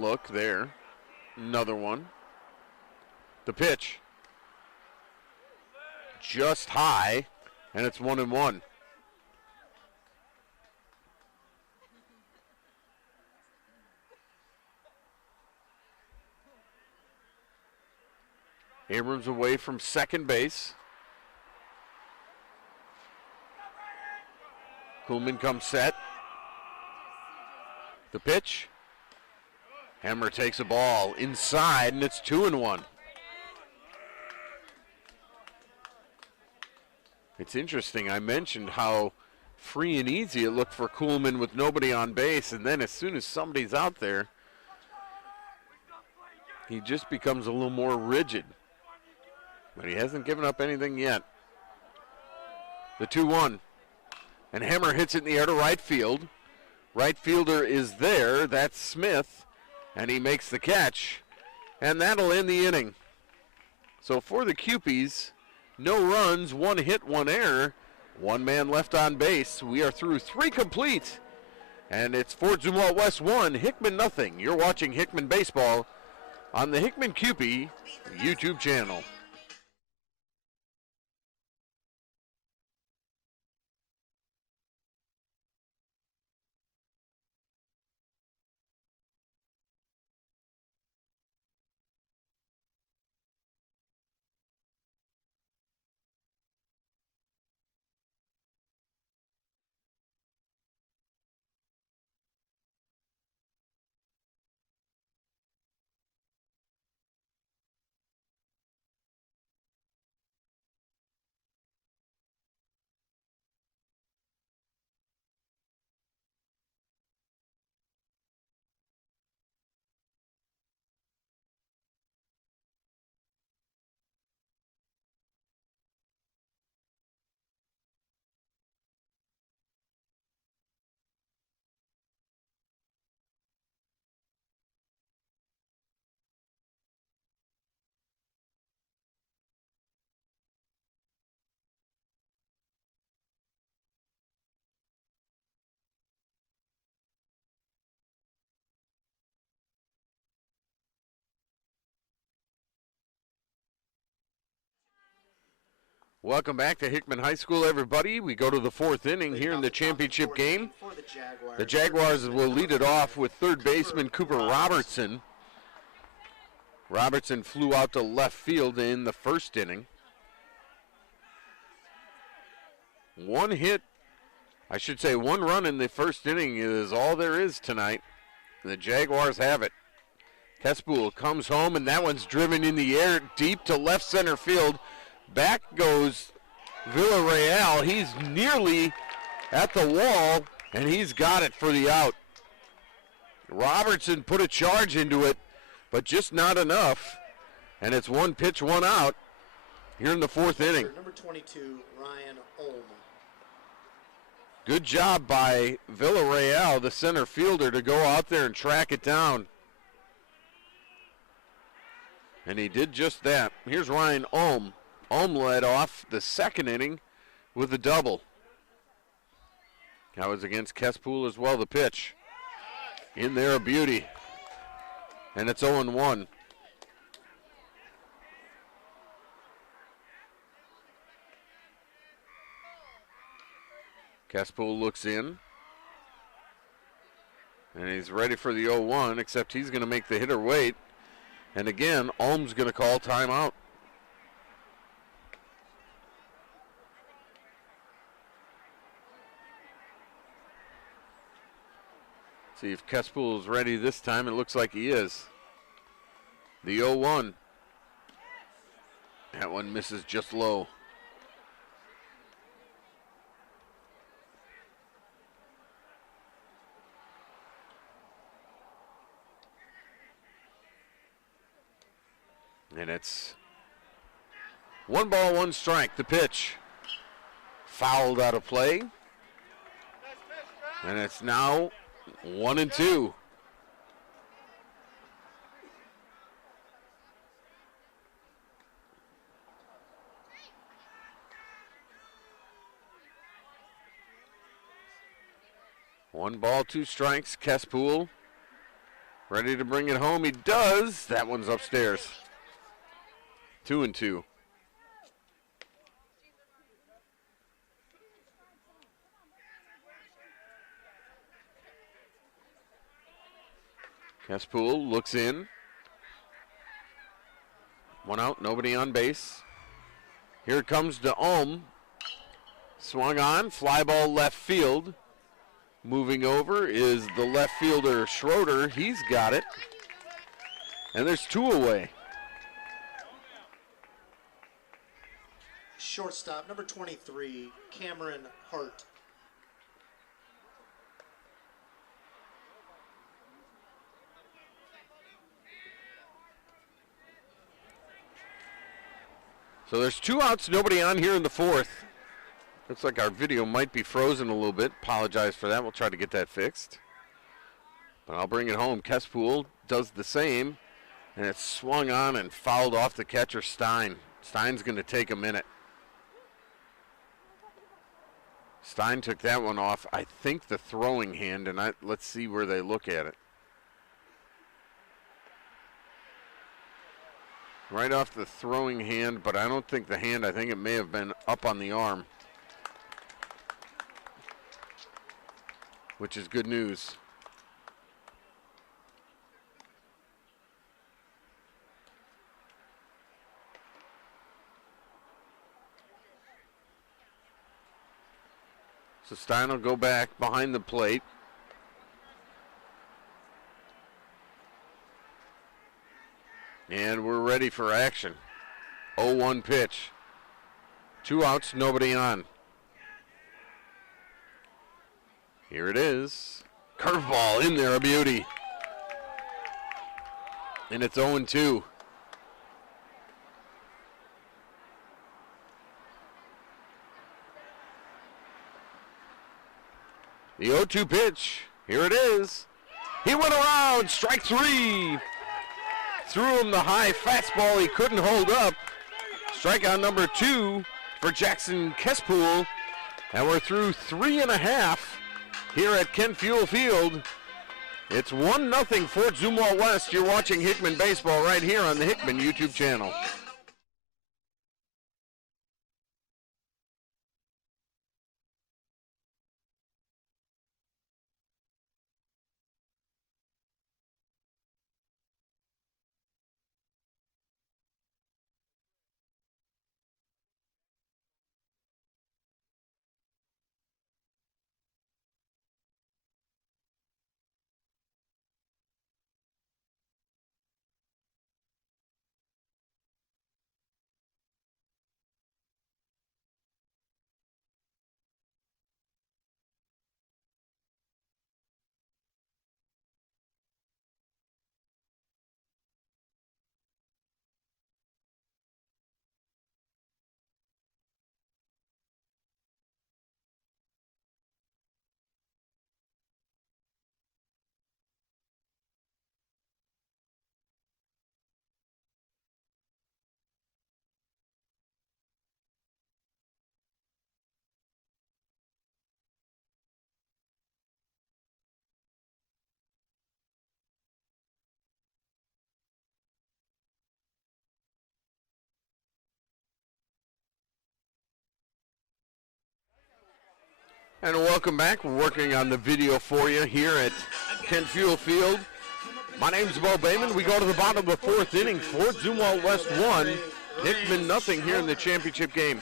look there. Another one. The pitch. Just high, and it's 1-1. Abrams away from second base. Kuhlman comes set. The pitch. Hemmer takes a ball inside, and it's 2-1. It's interesting. I mentioned how free and easy it looked for Kuhlman with nobody on base, and then as soon as somebody's out there, he just becomes a little more rigid. But he hasn't given up anything yet. The 2-1. And Hemmer hits it in the air to right field. Right fielder is there. That's Smith. And he makes the catch. And that'll end the inning. So for the Cupies, no runs, 1 hit, 1 error. 1 man left on base. We are through 3 complete. And it's Fort Zumwalt West 1, Hickman nothing. You're watching Hickman Baseball on the Hickman Cupie YouTube channel. Welcome back to Hickman High School, everybody. We go to the fourth inning here in the championship game. The Jaguars will lead it off with third baseman Cooper Robertson. Robertson flew out to left field in the first inning. One run in the first inning is all there is tonight. The Jaguars have it. Kespool comes home, and that one's driven in the air deep to left center field. Back goes Villarreal. He's nearly at the wall, and he's got it for the out. Robertson put a charge into it, but just not enough. And it's one pitch, one out here in the fourth inning. Number 22, Ryan Olm. Good job by Villarreal, the center fielder, to go out there and track it down. And he did just that. Here's Ryan Olm. Olm led off the second inning with a double. That was against Kespool as well, the pitch. In there, a beauty. And it's 0-1. Kespool looks in. And he's ready for the 0-1, except he's going to make the hitter wait. And again, Olm's going to call timeout. See if Kespool is ready this time. It looks like he is. The 0-1. That one misses just low. And it's 1 ball, 1 strike. The pitch fouled out of play. And it's now 1-2. One ball, 2 strikes. Kespool ready to bring it home. He does. That one's upstairs. 2-2. Kespool looks in. 1 out, nobody on base. Here it comes to Olm. Swung on, fly ball left field. Moving over is the left fielder Schroeder. He's got it. And there's 2 away. Shortstop, number 23, Cameron Hart. So there's 2 outs, nobody on here in the fourth. Looks like our video might be frozen a little bit. Apologize for that. We'll try to get that fixed. But I'll bring it home. Kespool does the same. And it's swung on and fouled off the catcher, Stein. Stein's going to take a minute. Stein took that one off, I think, the throwing hand. And let's see where they look at it. Right off the throwing hand, but I don't think the hand, I think it may have been up on the arm. Which is good news. So Stein will go back behind the plate. And we're ready for action. 0-1 pitch. 2 outs, nobody on. Here it is. Curveball in there, a beauty. And it's 0-2. The 0-2 pitch. Here it is. He went around. Strike 3. Threw him the high fastball he couldn't hold up. Strikeout number 2 for Jackson Kespool. And we're through 3.5 here at Kent Fuel Field. It's 1-0 for Zumwalt West. You're watching Hickman Baseball right here on the Hickman YouTube channel. And welcome back. We're working on the video for you here at Kent Fuel Field. My name's Bo Bayman. We go to the bottom of the fourth inning. Fort Zumwalt West 1, Hickman nothing here in the championship game.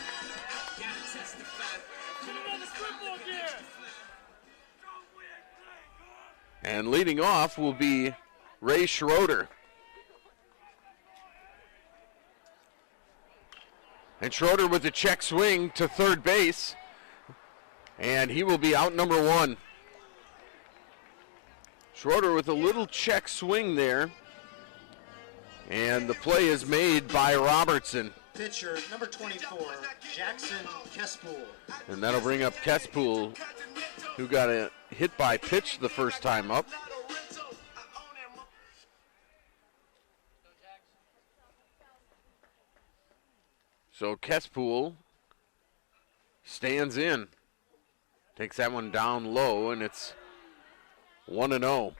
And leading off will be Ray Schroeder. And Schroeder with a check swing to third base. And he will be out number one. Schroeder with a little check swing there. And the play is made by Robertson. Pitcher number 24, Jackson Kespool. And that'll bring up Kespool, who got a hit by pitch the first time up. So Kespool stands in. Takes that one down low, and it's 1-0.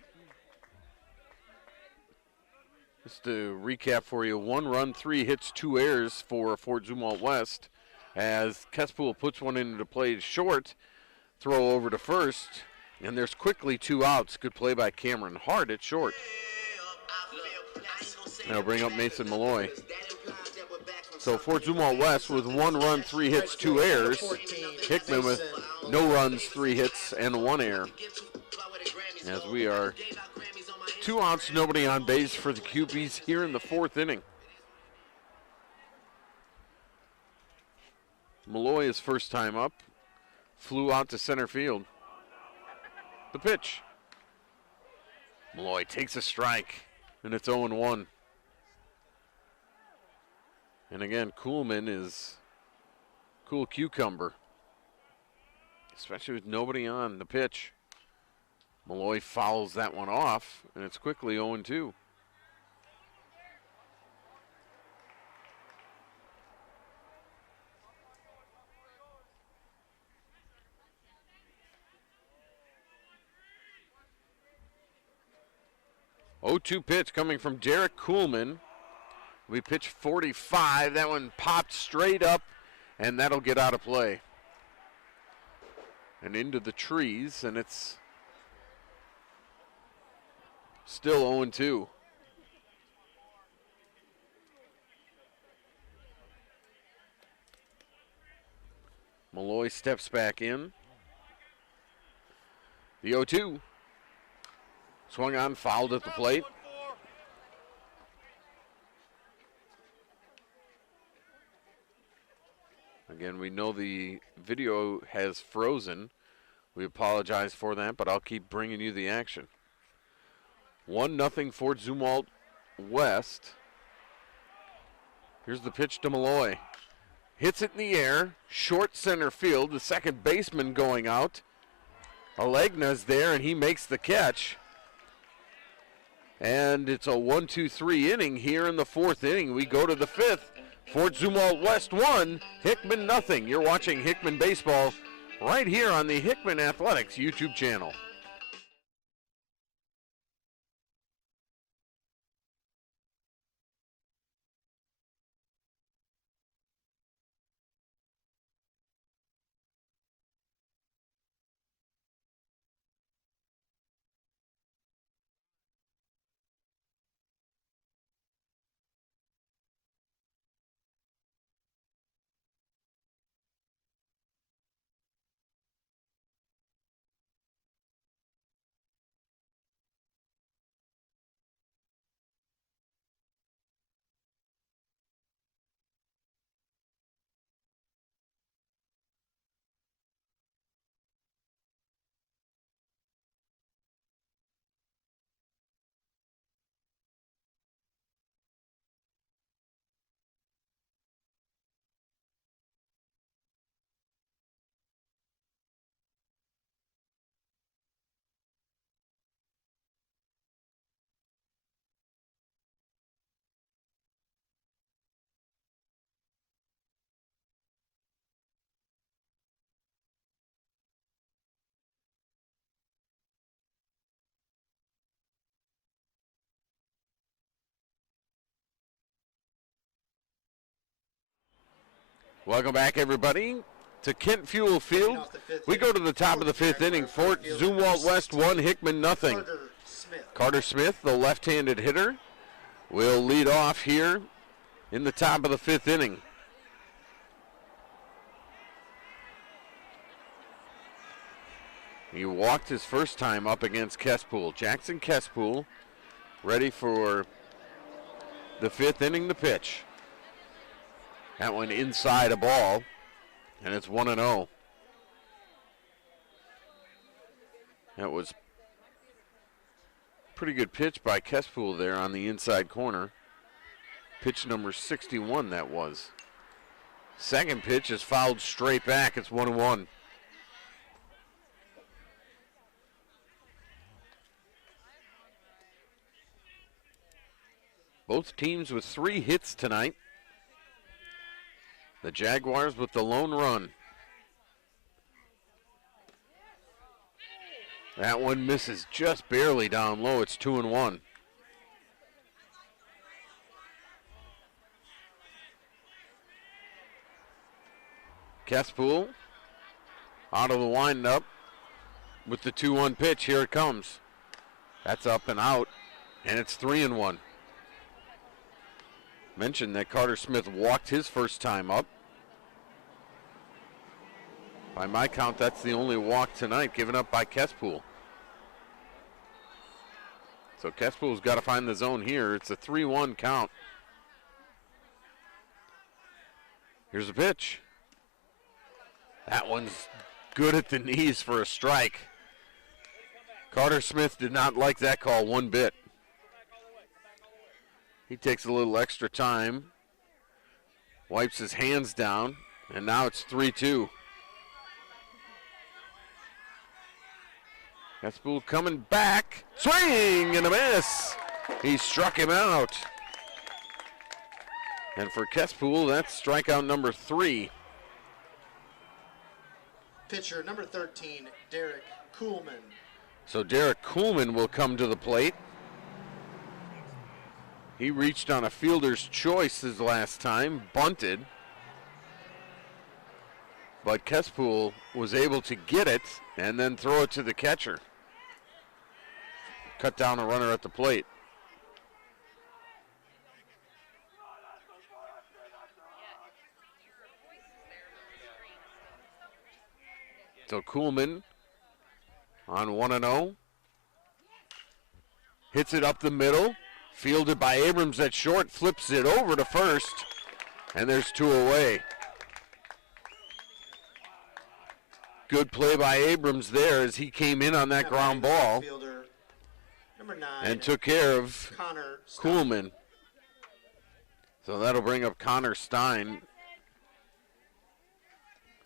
Just to recap for you, 1 run, 3 hits, 2 errors for Fort Zumwalt West, as Kespool puts one into play short, throw over to first, and there's quickly 2 outs. Good play by Cameron Hart at short. That'll bring up Mason Malloy. So Fort Zumwalt West with 1 run, 3 hits, 2 errors. Hickman with no runs, 3 hits, and 1 error. As we are 2 outs, nobody on base for the QBs here in the fourth inning. Malloy is first time up. Flew out to center field. The pitch. Malloy takes a strike, and it's 0-1. And again, Kuhlman is cool cucumber, especially with nobody on the pitch. Malloy fouls that one off, and it's quickly 0-2. Oh-2 pitch coming from Derek Kuhlman. We pitch 45. That one popped straight up, and that'll get out of play. And into the trees, and it's still 0-2. Malloy steps back in. The 0-2. Swung on, fouled at the plate. Again, we know the video has frozen. We apologize for that, but I'll keep bringing you the action. 1-0 Fort Zumwalt West. Here's the pitch to Malloy. Hits it in the air, short center field. The second baseman going out. Alegna's there, and he makes the catch. And it's a 1-2-3 inning here in the fourth inning. We go to the fifth. Fort Zumwalt West 1, Hickman nothing. You're watching Hickman Baseball right here on the Hickman Athletics YouTube channel. Welcome back, everybody. to Kent Fuel Field. We go to the top of the fifth inning. Fort Zumwalt West 1, Hickman nothing. Carter Smith, the left-handed hitter, will lead off here in the top of the fifth inning. He walked his first time up against Kespool. Jackson Kespool ready for the fifth inning to pitch. That one inside a ball, and it's 1-0. That was a pretty good pitch by Kespool there on the inside corner. Pitch number 61 that was. Second pitch is fouled straight back. It's 1-1. Both teams with 3 hits tonight. The Jaguars with the lone run. That one misses just barely down low. It's 2-1. Kespool out of the windup with the 2-1 pitch. Here it comes. That's up and out, and it's 3-1. Mentioned that Carter Smith walked his first time up. By my count, that's the only walk tonight given up by Kespool. So Kespool's got to find the zone here. It's a 3-1 count. Here's a pitch. That one's good at the knees for a strike. Carter Smith did not like that call one bit. He takes a little extra time, wipes his hands down, and now it's 3-2. Kespool coming back, swing and a miss. He struck him out. And for Kespool, that's strikeout number 3. Pitcher number 13, Derek Kuhlman. So Derek Kuhlman will come to the plate. He reached on a fielder's choice his last time, bunted. But Kespool was able to get it and then throw it to the catcher. Cut down a runner at the plate. So Kuhlman on 1-0. Hits it up the middle. Fielded by Abrams at short, flips it over to first, and there's 2 away. Good play by Abrams there as he came in on that ground ball and took care of Kuhlman. So that'll bring up Connor Stein.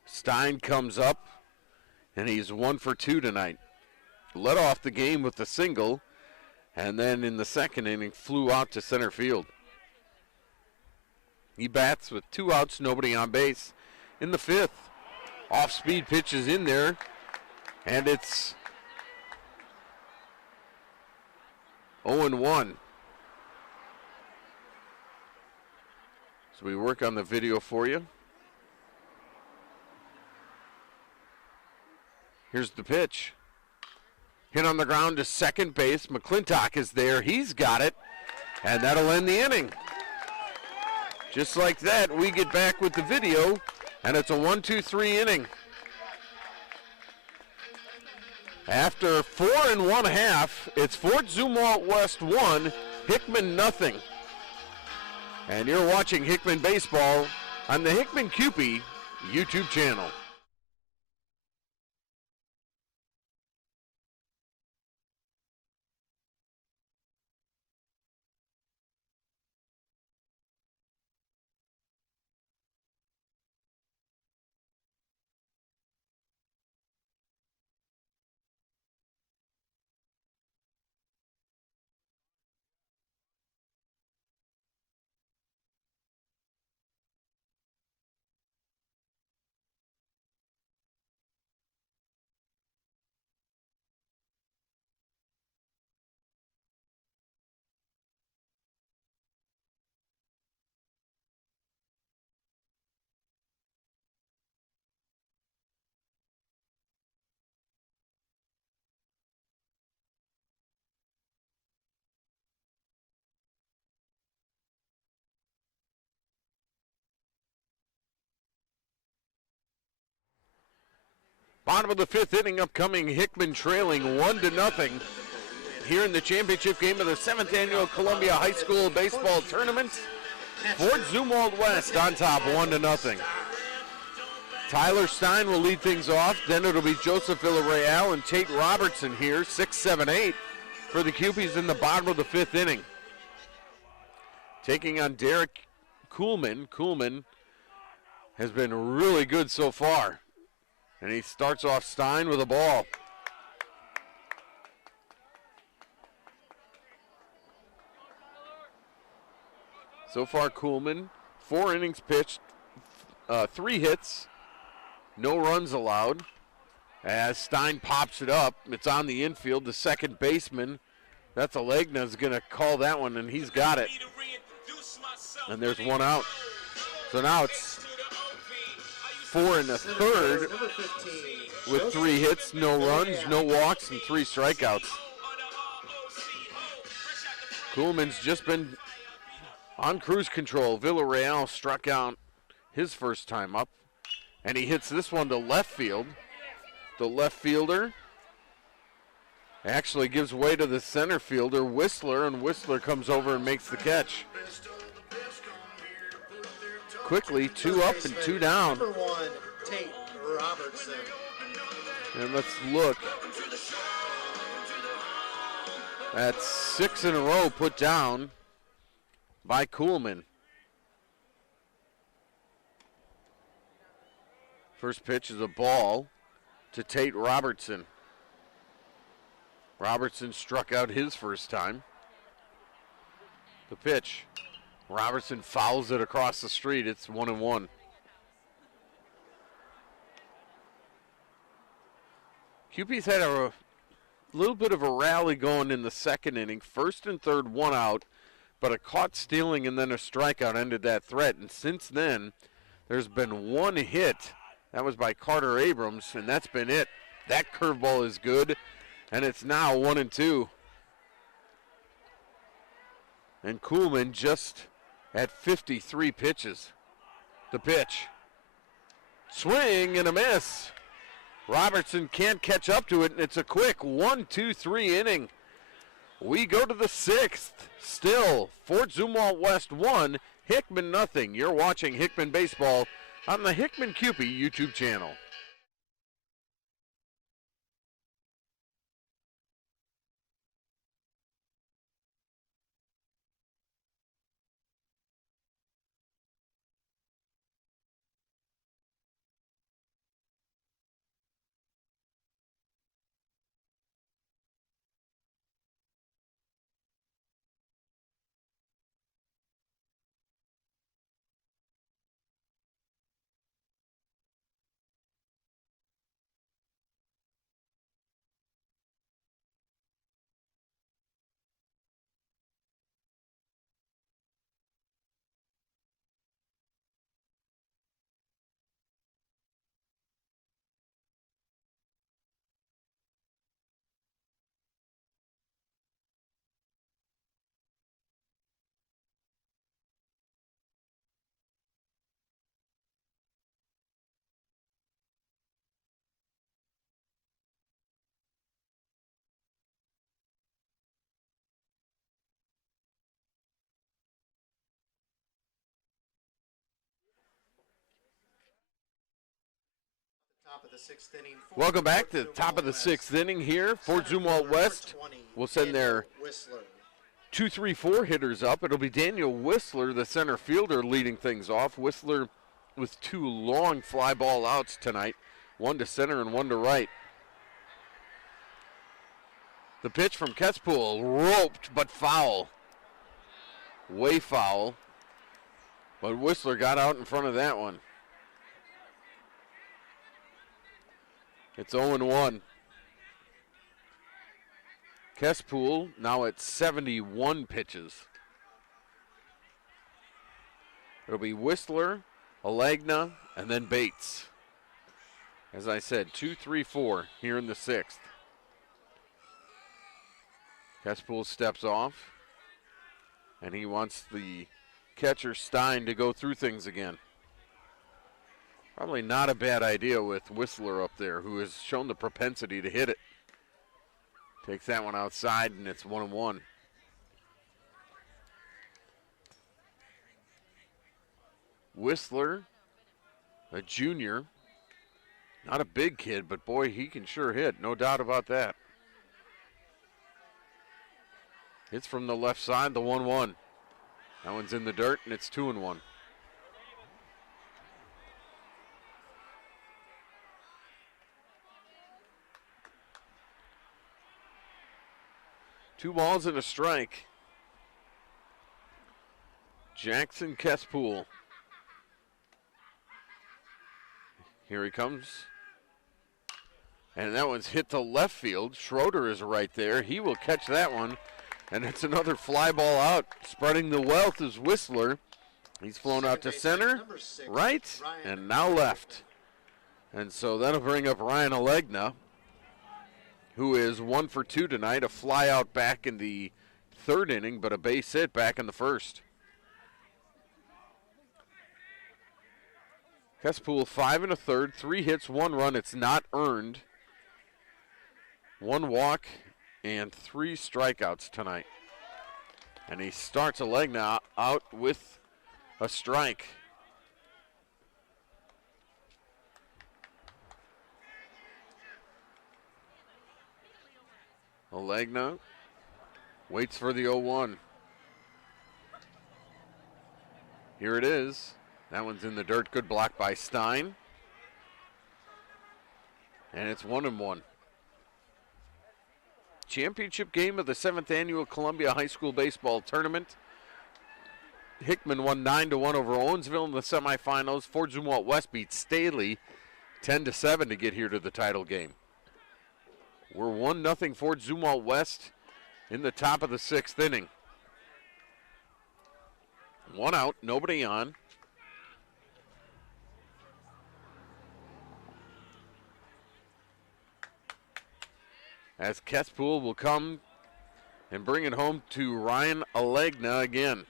Stein comes up, and he's 1 for 2 tonight. Led off the game with a single, and then in the second inning flew out to center field. He bats with 2 outs, nobody on base. In the fifth, off-speed pitch is in there, and it's 0-1. So we work on the video for you. Here's the pitch. Hit on the ground to second base. McClintock is there. He's got it. And that'll end the inning. Just like that, we get back with the video, and it's a 1-2-3 inning. After 4 1/2, it's Fort Zumwalt West 1, Hickman nothing. And you're watching Hickman Baseball on the Hickman Cupie YouTube channel. Bottom of the fifth inning, upcoming Hickman trailing 1-0 here in the championship game of the 7th annual Columbia High School Baseball Tournament. Fort Zumwalt West on top 1-0. Tyler Stein will lead things off. Then it'll be Joseph Villarreal and Tate Robertson here, 6, 7, 8 for the Cupies in the bottom of the fifth inning. Taking on Derek Kuhlman. Kuhlman has been really good so far. And he starts off Stein with a ball. So far, Kuhlman, 4 innings pitched, 3 hits, no runs allowed. As Stein pops it up, it's on the infield. The second baseman, that's Alegna, is going to call that one, and he's got it. And there's one out. So now it's 4 1/3 with 3 hits, no runs, no walks, and 3 strikeouts. Kuhlman's just been on cruise control. Villarreal struck out his first time up, and he hits this one to left field. The left fielder actually gives way to the center fielder, Whistler, and Whistler comes over and makes the catch. Quickly, 2 up and 2 down. Number 1, Tate Robertson. And let's look. That's 6 in a row put down by Kuhlman. First pitch is a ball to Tate Robertson. Robertson struck out his first time. The pitch. Robertson fouls it across the street. It's 1-1. Cupies had a little bit of a rally going in the second inning. First and third, 1 out, but a caught stealing and then a strikeout ended that threat. And since then, there's been 1 hit. That was by Carter Abrams, and that's been it. That curveball is good, and it's now 1-2. And Kuhlman just at 53 pitches. The pitch. Swing and a miss. Robertson can't catch up to it, and it's a quick 1-2-3 inning. We go to the 6th. Still, Fort Zumwalt West 1, Hickman nothing. You're watching Hickman Baseball on the Hickman Cupie YouTube channel. Top of the 6th inning. Welcome back to the top of the 6th inning here. Fort Zumwalt West will send their 2-3-4 hitters up. It'll be Daniel Whistler, the center fielder, leading things off. Whistler with 2 long fly ball outs tonight, 1 to center and 1 to right. The pitch from Kesspool, roped but foul. Way foul. But Whistler got out in front of that one. It's 0-1. Kesspool now at 71 pitches. It'll be Whistler, Alegna, and then Bates. As I said, 2-3-4 here in the 6th. Kesspool steps off, and he wants the catcher Stein to go through things again. Probably not a bad idea with Whistler up there, who has shown the propensity to hit it. Takes that one outside, and it's 1-1. Whistler, a junior, not a big kid, but boy, he can sure hit, no doubt about that. Hits from the left side, the 1-1. That one's in the dirt, and it's 2-1. Two balls and a strike. Jackson Kespool. Here he comes. And that one's hit to left field. Schroeder is right there. He will catch that one. And it's another fly ball out. Spreading the wealth is Whistler. He's flown out to center, right, and now left. And so that'll bring up Ryan Alegna, who is 1 for 2 tonight. A fly out back in the third inning, but a base hit back in the first. Kespool 5 1/3, 3 hits, 1 run. It's not earned. 1 walk and 3 strikeouts tonight. And he starts Alegna out with a strike. Alegna waits for the 0-1. Here it is. That one's in the dirt. Good block by Stein. And it's 1-1. Championship game of the 7th annual Columbia High School Baseball Tournament. Hickman won 9-1 over Owensville in the semifinals. Fort Zumwalt West beat Staley 10-7 to get here to the title game. We're 1-0 Fort Zumwalt West in the top of the 6th inning. 1 out, nobody on. As Kespool will come and bring it home to Ryan Alegna again.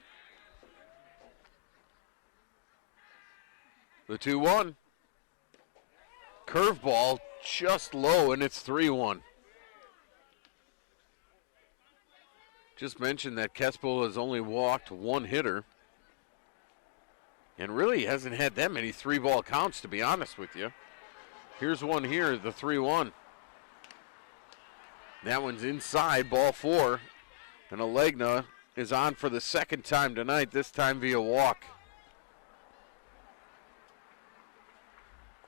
The 2-1. Curveball just low, and it's 3-1. Just mentioned that Kespool has only walked 1 hitter. And really hasn't had that many 3-ball counts, to be honest with you. Here's one here, the 3-1. That one's inside, ball 4. And Alegna is on for the 2nd time tonight, this time via walk.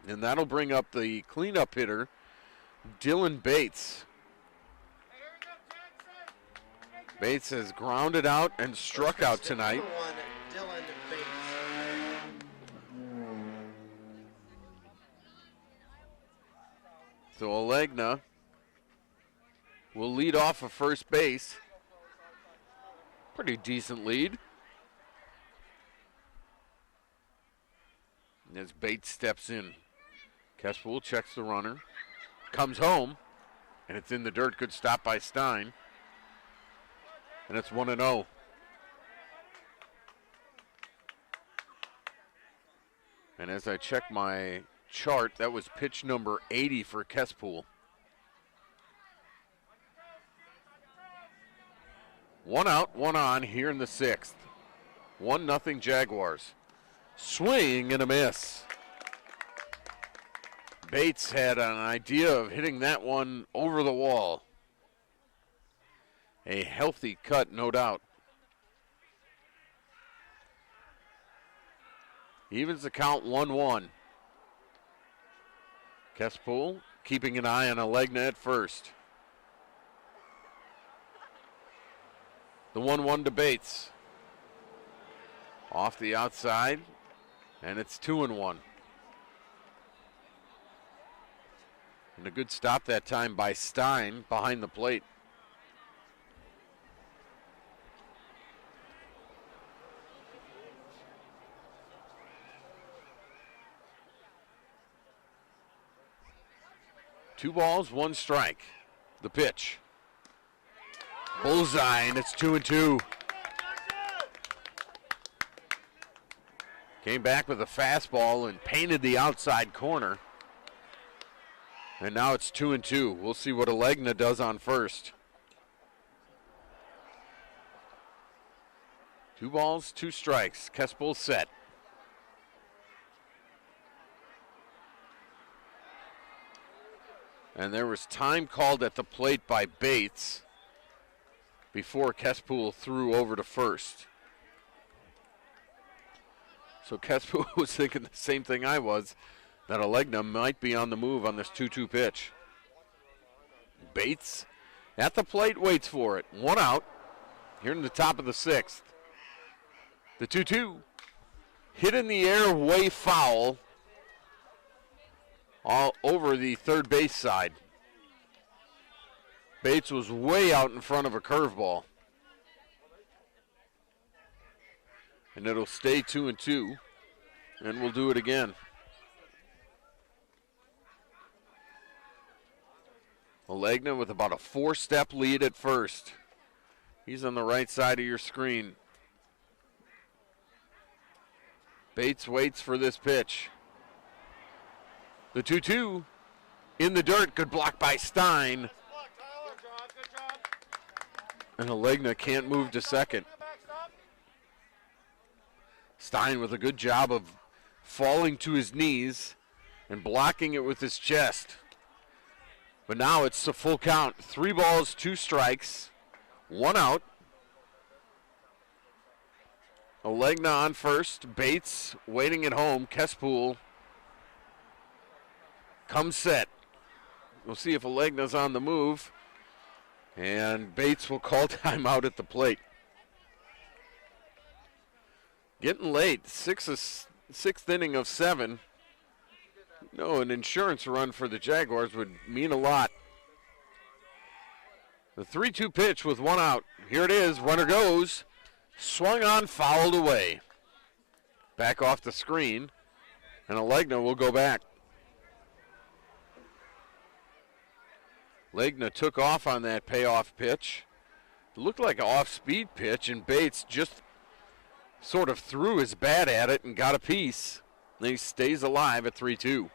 And that'll bring up the cleanup hitter, Dylan Bates. Bates has grounded out and struck out tonight. So Alegna will lead off of first base. Pretty decent lead. And as Bates steps in, Kespool checks the runner, comes home, and it's in the dirt. Good stop by Stein. And it's 1-0. And as I check my chart, that was pitch number 80 for Kespool. 1 out, 1 on here in the 6th. 1-0 Jaguars. Swing and a miss. Bates had an idea of hitting that one over the wall. A healthy cut, no doubt. Evens the count 1-1. Kespool keeping an eye on Alegna at first. The 1-1 to Bates. Off the outside, and it's 2-1. And a good stop that time by Stein behind the plate. Two balls, 1 strike. The pitch. Bullseye, and it's 2-2. Came back with a fastball and painted the outside corner. And now it's 2-2. We'll see what Alegna does on first. 2 balls, 2 strikes. Kespel set. And there was time called at the plate by Bates before Kespool threw over to first. So Kespool was thinking the same thing I was, that Alegna might be on the move on this 2-2 pitch. Bates at the plate, waits for it. 1 out here in the top of the 6th. The 2-2 hit in the air, way foul, all over the third base side. Bates was way out in front of a curveball. And it'll stay 2-2, and we'll do it again. Alegna with about a 4-step lead at first. He's on the right side of your screen. Bates waits for this pitch. The 2-2 in the dirt, good block by Stein. And Alegna can't move to second. Stein with a good job of falling to his knees and blocking it with his chest. But now it's a full count. 3 balls, 2 strikes, 1 out. Alegna on first. Bates waiting at home. Kespool comes set. We'll see if Alegna's on the move. And Bates will call timeout at the plate. Getting late. 6th inning of 7. No, an insurance run for the Jaguars would mean a lot. The 3-2 pitch with 1 out. Here it is. Runner goes. Swung on, fouled away. Back off the screen. And Alegna will go back. Alegna took off on that payoff pitch. It looked like an off-speed pitch, and Bates just sort of threw his bat at it and got a piece. And he stays alive at 3-2.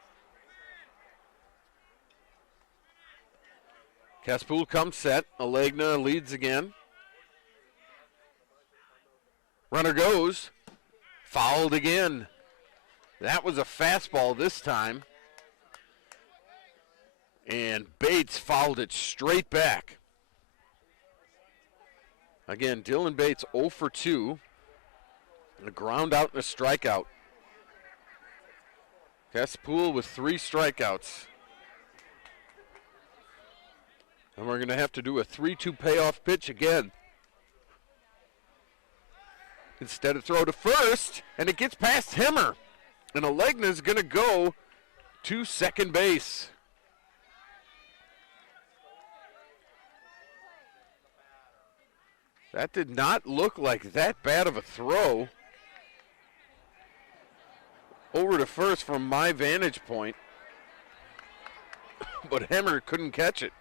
Kespool comes set. Alegna leads again. Runner goes. Fouled again. That was a fastball this time. And Bates fouled it straight back. Again, Dylan Bates 0 for 2. A ground out and a strikeout. Kespool with 3 strikeouts. And we're going to have to do a 3-2 payoff pitch again. Instead of throw to first, and it gets past Hemmer. And Alegna's going to go to second base. That did not look like that bad of a throw. Over to first from my vantage point. But Hemmer couldn't catch it.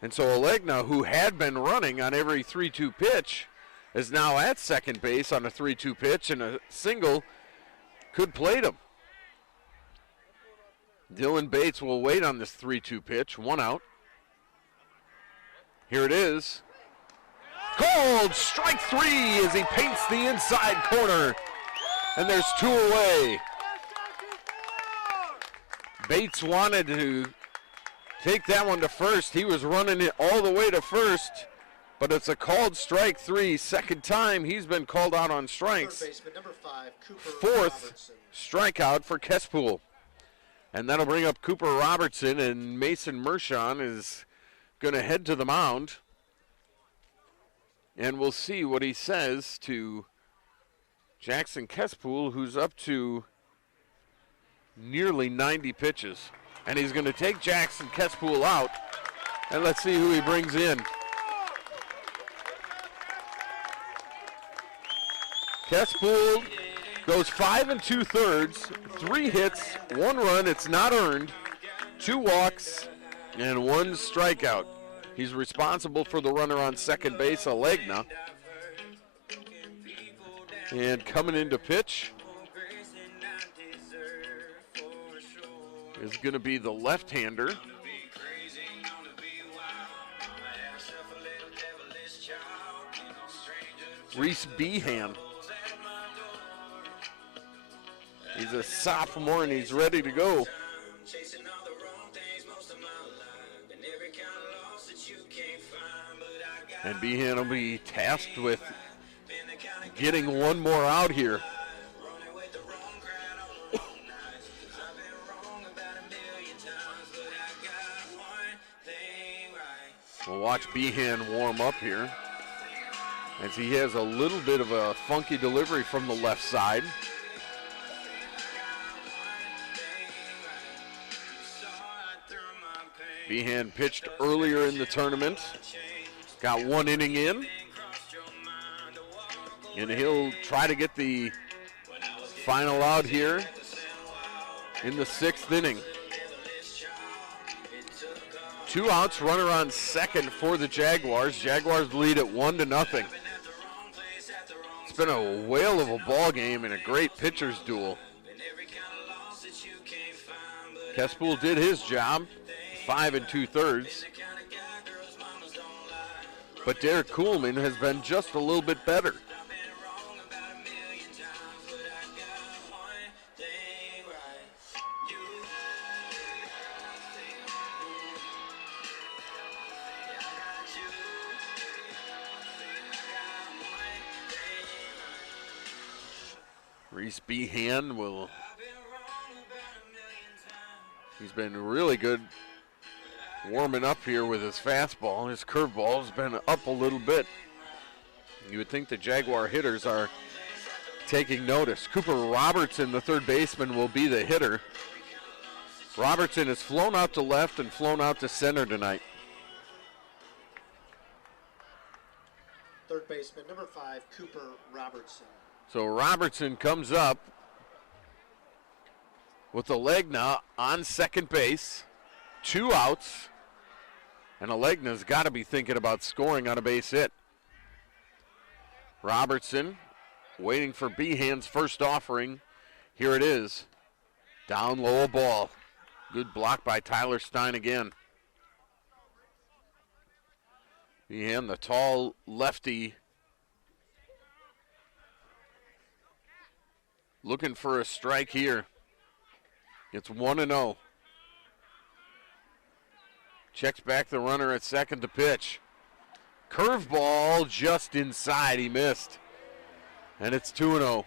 And so Alegna, who had been running on every 3-2 pitch, is now at second base on a 3-2 pitch, and a single could plate him. Dylan Bates will wait on this 3-2 pitch. 1 out. Here it is. Called strike 3 as he paints the inside corner. And there's 2 away. Bates wanted to take that one to first. He was running it all the way to first. But it's a called strike 3. Second time he's been called out on strikes. Number 5, Cooper 4th Robertson. strikeout for Kespool. And that'll bring up Cooper Robertson, and Mason Mershon is going to head to the mound. And we'll see what he says to Jackson Kespool, who's up to nearly 90 pitches. And he's going to take Jackson Kespool out. And let's see who he brings in. Kespool goes 5 2/3, 3 hits, 1 run, it's not earned, 2 walks, and 1 strikeout. He's responsible for the runner on second base, Alegna. And coming into pitch is going to be the left-hander, Reese Behan. He's a sophomore and he's ready to go. And Behan will be tasked with getting one more out here. We'll watch Behan warm up here as he has a little bit of a funky delivery from the left side. Behan pitched earlier in the tournament, got 1 inning in, and he'll try to get the final out here in the 6th inning. 2 outs, runner on second for the Jaguars. Jaguars lead at 1-0. It's been a whale of a ball game and a great pitcher's duel. Kespool did his job, 5 2/3. But Derek Kuhlman has been just a little bit better. Reese Behan he's been really good warming up here with his fastball. His curveball has been up a little bit. You would think the Jaguar hitters are taking notice. Cooper Robertson, the third baseman, will be the hitter. Robertson has flown out to left and flown out to center tonight. Third baseman, number 5, Cooper Robertson. So Robertson comes up with Alegna on second base. 2 outs. And Alegna's got to be thinking about scoring on a base hit. Robertson waiting for Behan's first offering. Here it is. Down low, a ball. Good block by Tyler Stein again. Behan, the tall lefty, looking for a strike here. It's 1-0. Checks back the runner at second to pitch. Curveball just inside. He missed. And it's 2-0.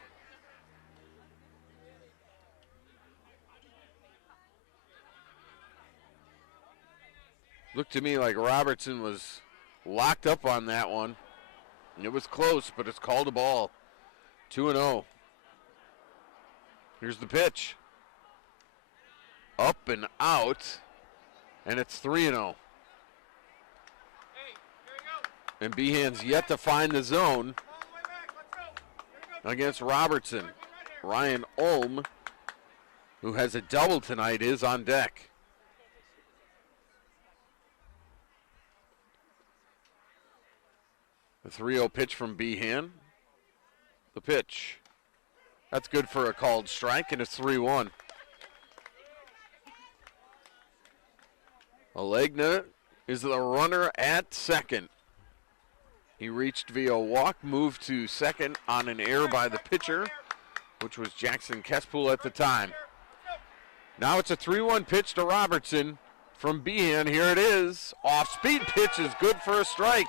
Looked to me like Robertson was locked up on that one. It was close, but it's called a ball. 2-0. Here's the pitch. Up and out. And it's 3-0. And Behan's yet to find the zone against Robertson. Ryan Ulm, who has a double tonight, is on deck. The 3-0 pitch from Behan. The pitch. That's good for a called strike, and it's 3-1. Alegna is the runner at second. He reached via walk, moved to second on an error by the pitcher, which was Jackson Kespool at the time. Now it's a 3-1 pitch to Robertson from Behan. Here it is. Off-speed pitch is good for a strike.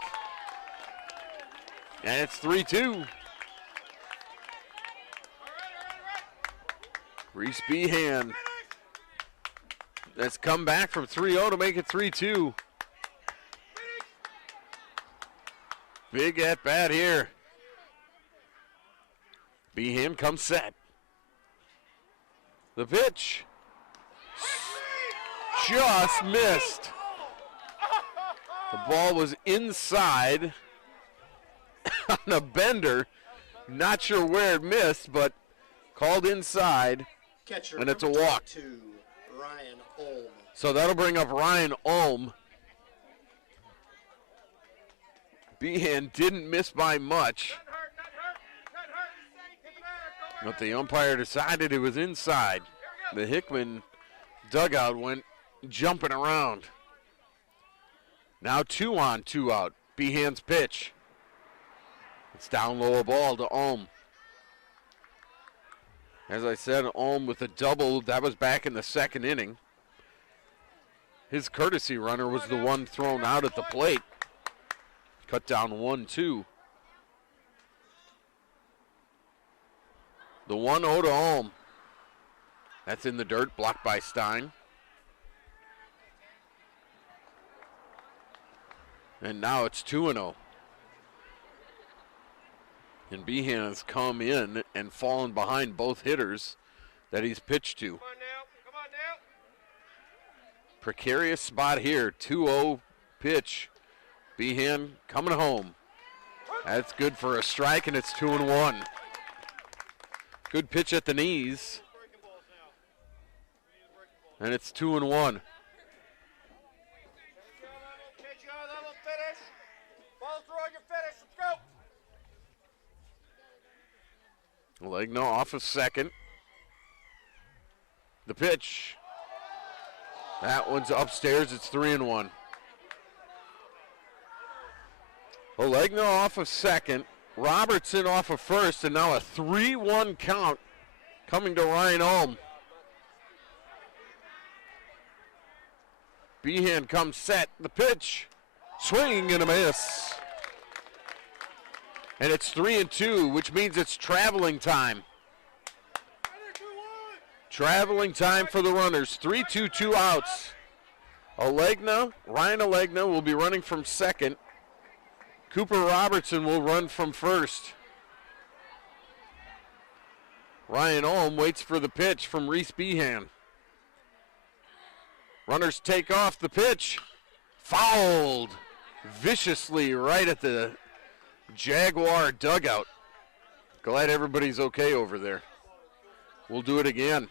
And it's 3-2. Reese Behan has come back from 3-0 to make it 3-2. Big at bat here. Behan comes set. The pitch just missed. The ball was inside on a bender. Not sure where it missed, but called inside. Catcher, and it's a walk. Ryan Ulm. So that'll bring up Ryan Ulm. Behan didn't miss by much. But the umpire decided it was inside. The Hickman dugout went jumping around. Now 2 on, 2 out. Behan's pitch. It's down low, a ball to Ohm. As I said, Ohm with a double. That was back in the second inning. His courtesy runner was the one thrown out at the plate. Cut down 1-2. The 1-0 to Ohm. That's in the dirt, blocked by Stein. And now it's 2-0. And Behan has come in and fallen behind both hitters that he's pitched to. Come on now. Precarious spot here, 2-0 pitch. Behan coming home. That's good for a strike, and it's 2-1. Good pitch at the knees. And it's 2-1. Legno off of second. The pitch. That one's upstairs. It's 3-1. Legno off of second. Robertson off of first, and now a 3-1 count coming to Ryan Ohm. Behan comes set. The pitch. Swing and a miss. And it's 3-2, which means it's traveling time. Traveling time for the runners. 3-2, 2 outs. Ryan Alegna will be running from second. Cooper Robertson will run from first. Ryan Ohm waits for the pitch from Reese Behan. Runners take off the pitch. Fouled viciously right at the Jaguar dugout. Glad everybody's okay over there. We'll do it again.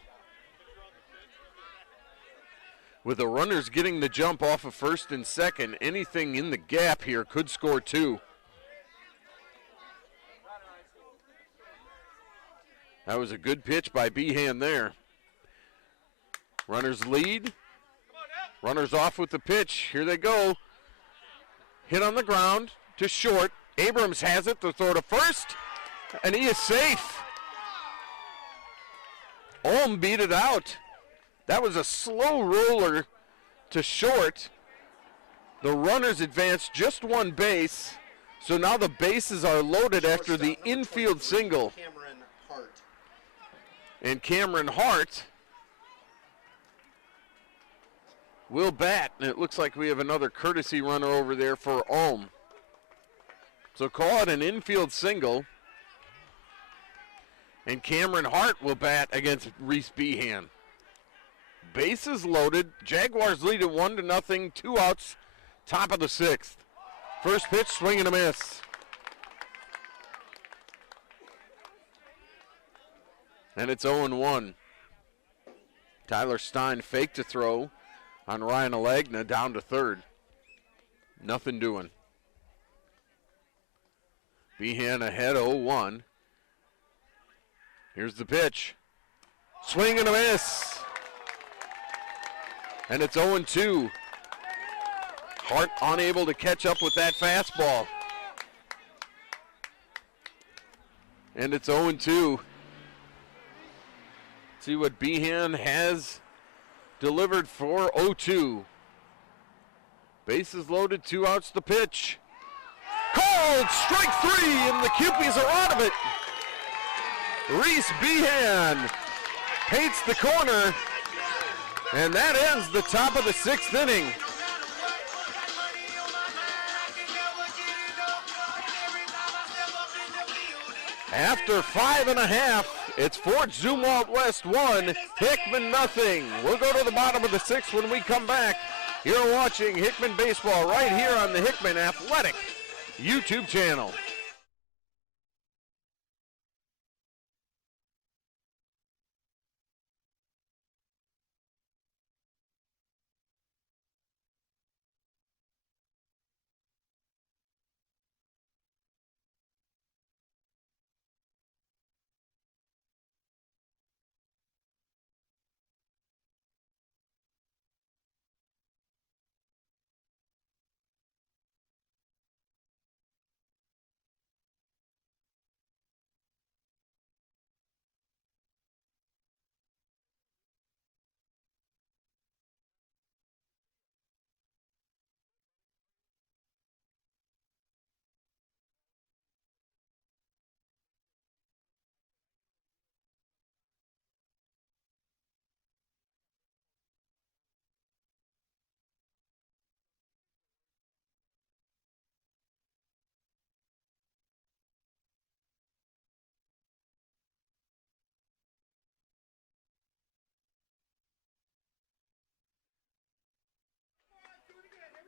With the runners getting the jump off of first and second, anything in the gap here could score 2. That was a good pitch by Behan there. Runners lead. Runners off with the pitch. Here they go. Hit on the ground to short. Abrams has it to throw to first, and he is safe. Ohm beat it out. That was a slow roller to short. The runners advanced just one base, so now the bases are loaded after the infield single. And Cameron Hart will bat, and it looks like we have another courtesy runner over there for Ohm. So call it an infield single. And Cameron Hart will bat against Reese Behan. Bases loaded. Jaguars lead at 1-0. 2 outs. Top of the 6th. First pitch, swing and a miss. And it's 0-1. Tyler Stein faked to throw on Ryan Alegna down to third. Nothing doing. Behan ahead 0-1. Here's the pitch. Swing and a miss. And it's 0-2. Hart unable to catch up with that fastball. And it's 0-2. See what Behan has delivered for 0-2. Bases loaded, 2 outs, the pitch. Called strike 3, and the Kewpies are out of it. Reese Behan paints the corner, and that ends the top of the 6th inning. After 5.5, it's Fort Zumwalt West 1, Hickman nothing. We'll go to the bottom of the 6th when we come back. You're watching Hickman Baseball right here on the Hickman Athletic YouTube channel.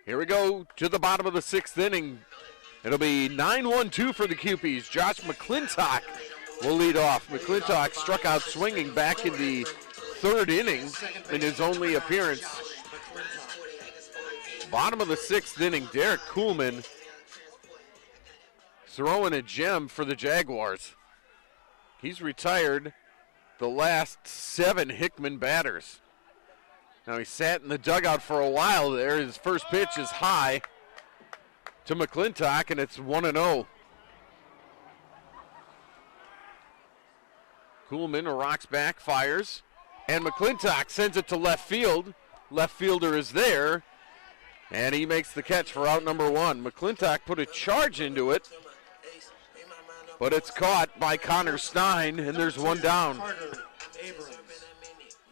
Here we go to the bottom of the 6th inning. It'll be 9-1-2 for the Cupies. Josh McClintock will lead off. McClintock struck out swinging back in the 3rd inning in his only appearance. Bottom of the 6th inning, Derek Kuhlman throwing a gem for the Jaguars. He's retired the last 7 Hickman batters. Now he sat in the dugout for a while there. His first pitch is high to McClintock, and it's 1-0. Kuhlman rocks back, fires, and McClintock sends it to left field. Left fielder is there, and he makes the catch for out number 1. McClintock put a charge into it, but it's caught by Connor Stein, and there's 1 down.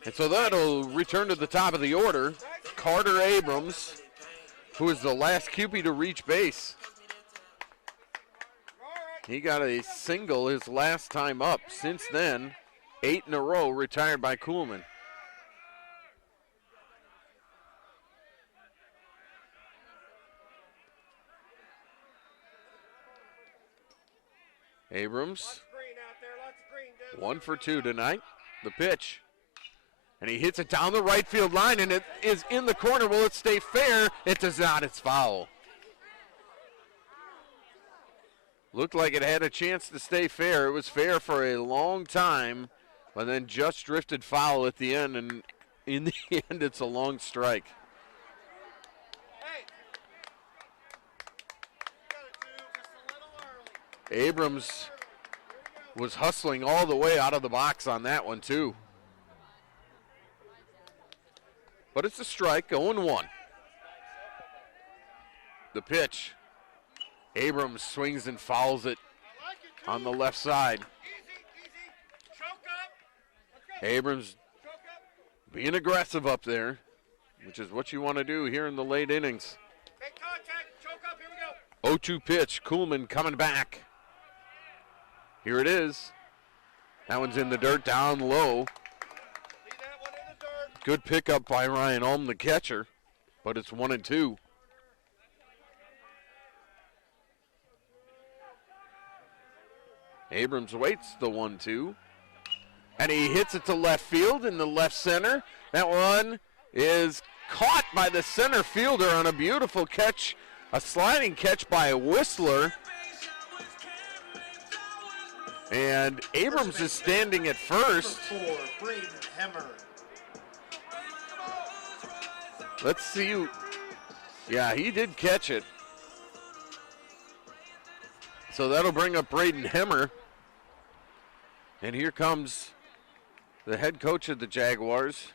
And so that'll return to the top of the order. Carter Abrams, who is the last Cupie to reach base. He got a single his last time up. Since then, 8 in a row retired by Kuhlman. Abrams, 1 for 2 tonight. The pitch. And he hits it down the right field line, and it is in the corner. Will it stay fair? It does not. It's foul. Looked like it had a chance to stay fair. It was fair for a long time, but then just drifted foul at the end, and in the end, it's a long strike. Abrams was hustling all the way out of the box on that one, too. But it's a strike, 0-1. The pitch. Abrams swings and fouls it on the left side. Abrams being aggressive up there, which is what you want to do here in the late innings. 0-2 pitch, Kuhlman coming back. Here it is. That one's in the dirt, down low. Good pickup by Ryan Ulm, the catcher, but it's 1-2. Abrams waits the 1-2, and he hits it to left field in the left center. That one is caught by the center fielder on a beautiful catch, a sliding catch by Whistler. And Abrams is standing at first. Let's see. Yeah, he did catch it. So that'll bring up Braden Hemmer. And here comes the head coach of the Jaguars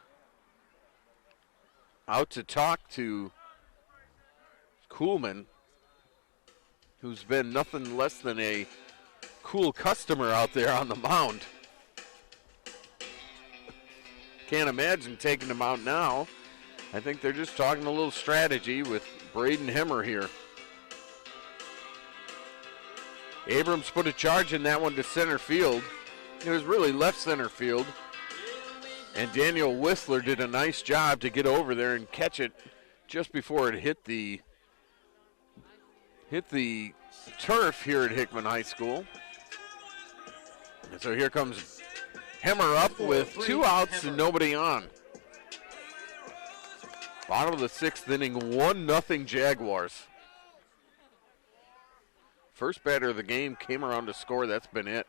out to talk to Kuhlman, who's been nothing less than a cool customer out there on the mound. Can't imagine taking him out now. I think they're just talking a little strategy with Braden Hemmer here. Abrams put a charge in that one to center field. It was really left center field. And Daniel Whistler did a nice job to get over there and catch it just before it hit the turf here at Hickman High School. And so here comes Hemmer up with 2 outs and nobody on. Bottom of the 6th inning, 1-0 Jaguars. First batter of the game came around to score. That's been it.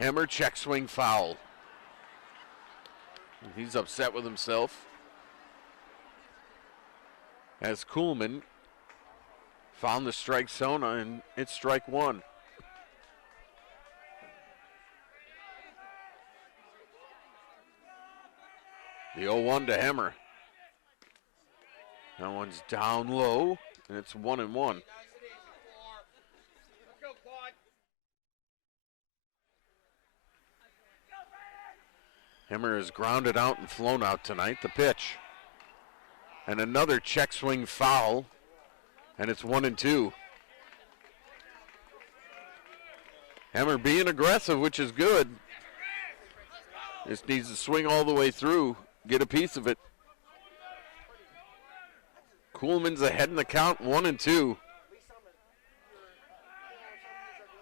Hemmer check swing foul. He's upset with himself. As Kuhlman found the strike zone, and it's strike 1. The 0-1 to Hemmer. That one's down low, and it's 1-1. Hemmer is grounded out and flown out tonight. The pitch. And another check swing foul, and it's 1-2. Hemmer being aggressive, which is good. Just needs to swing all the way through, get a piece of it. Kuhlman's ahead in the count, 1-2.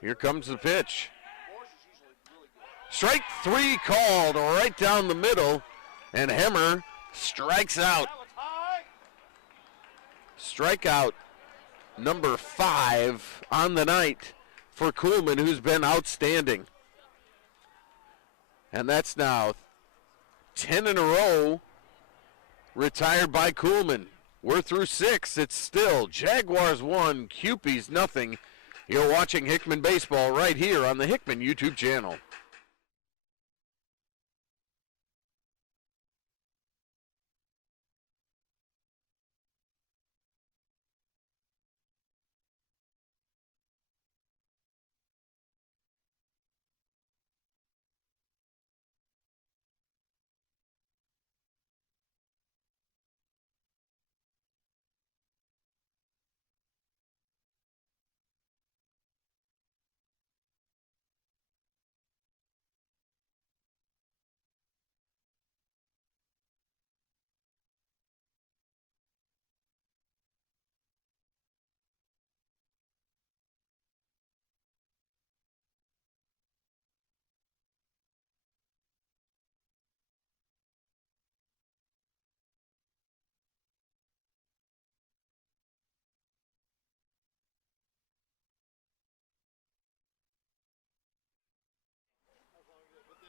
Here comes the pitch. Strike 3 called right down the middle, and Hemmer strikes out. Strikeout number 5 on the night for Kuhlman, who's been outstanding. And that's now 10 in a row retired by Kuhlman. We're through 6. It's still Jaguars 1, Cupies nothing. You're watching Hickman Baseball right here on the Hickman YouTube channel.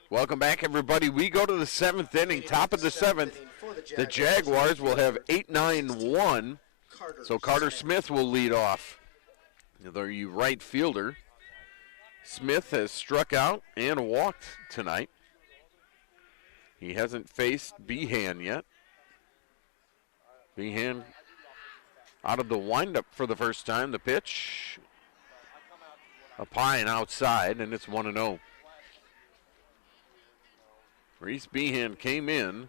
Welcome back, everybody. We go to the 7th inning, top of the 7th. The Jaguars will have 8-9-1, so Carter Smith will lead off. The right fielder. Smith has struck out and walked tonight. He hasn't faced Behan yet. Behan out of the windup for the first time. The pitch, a pine outside, and it's 1-0. Reese Behan came in,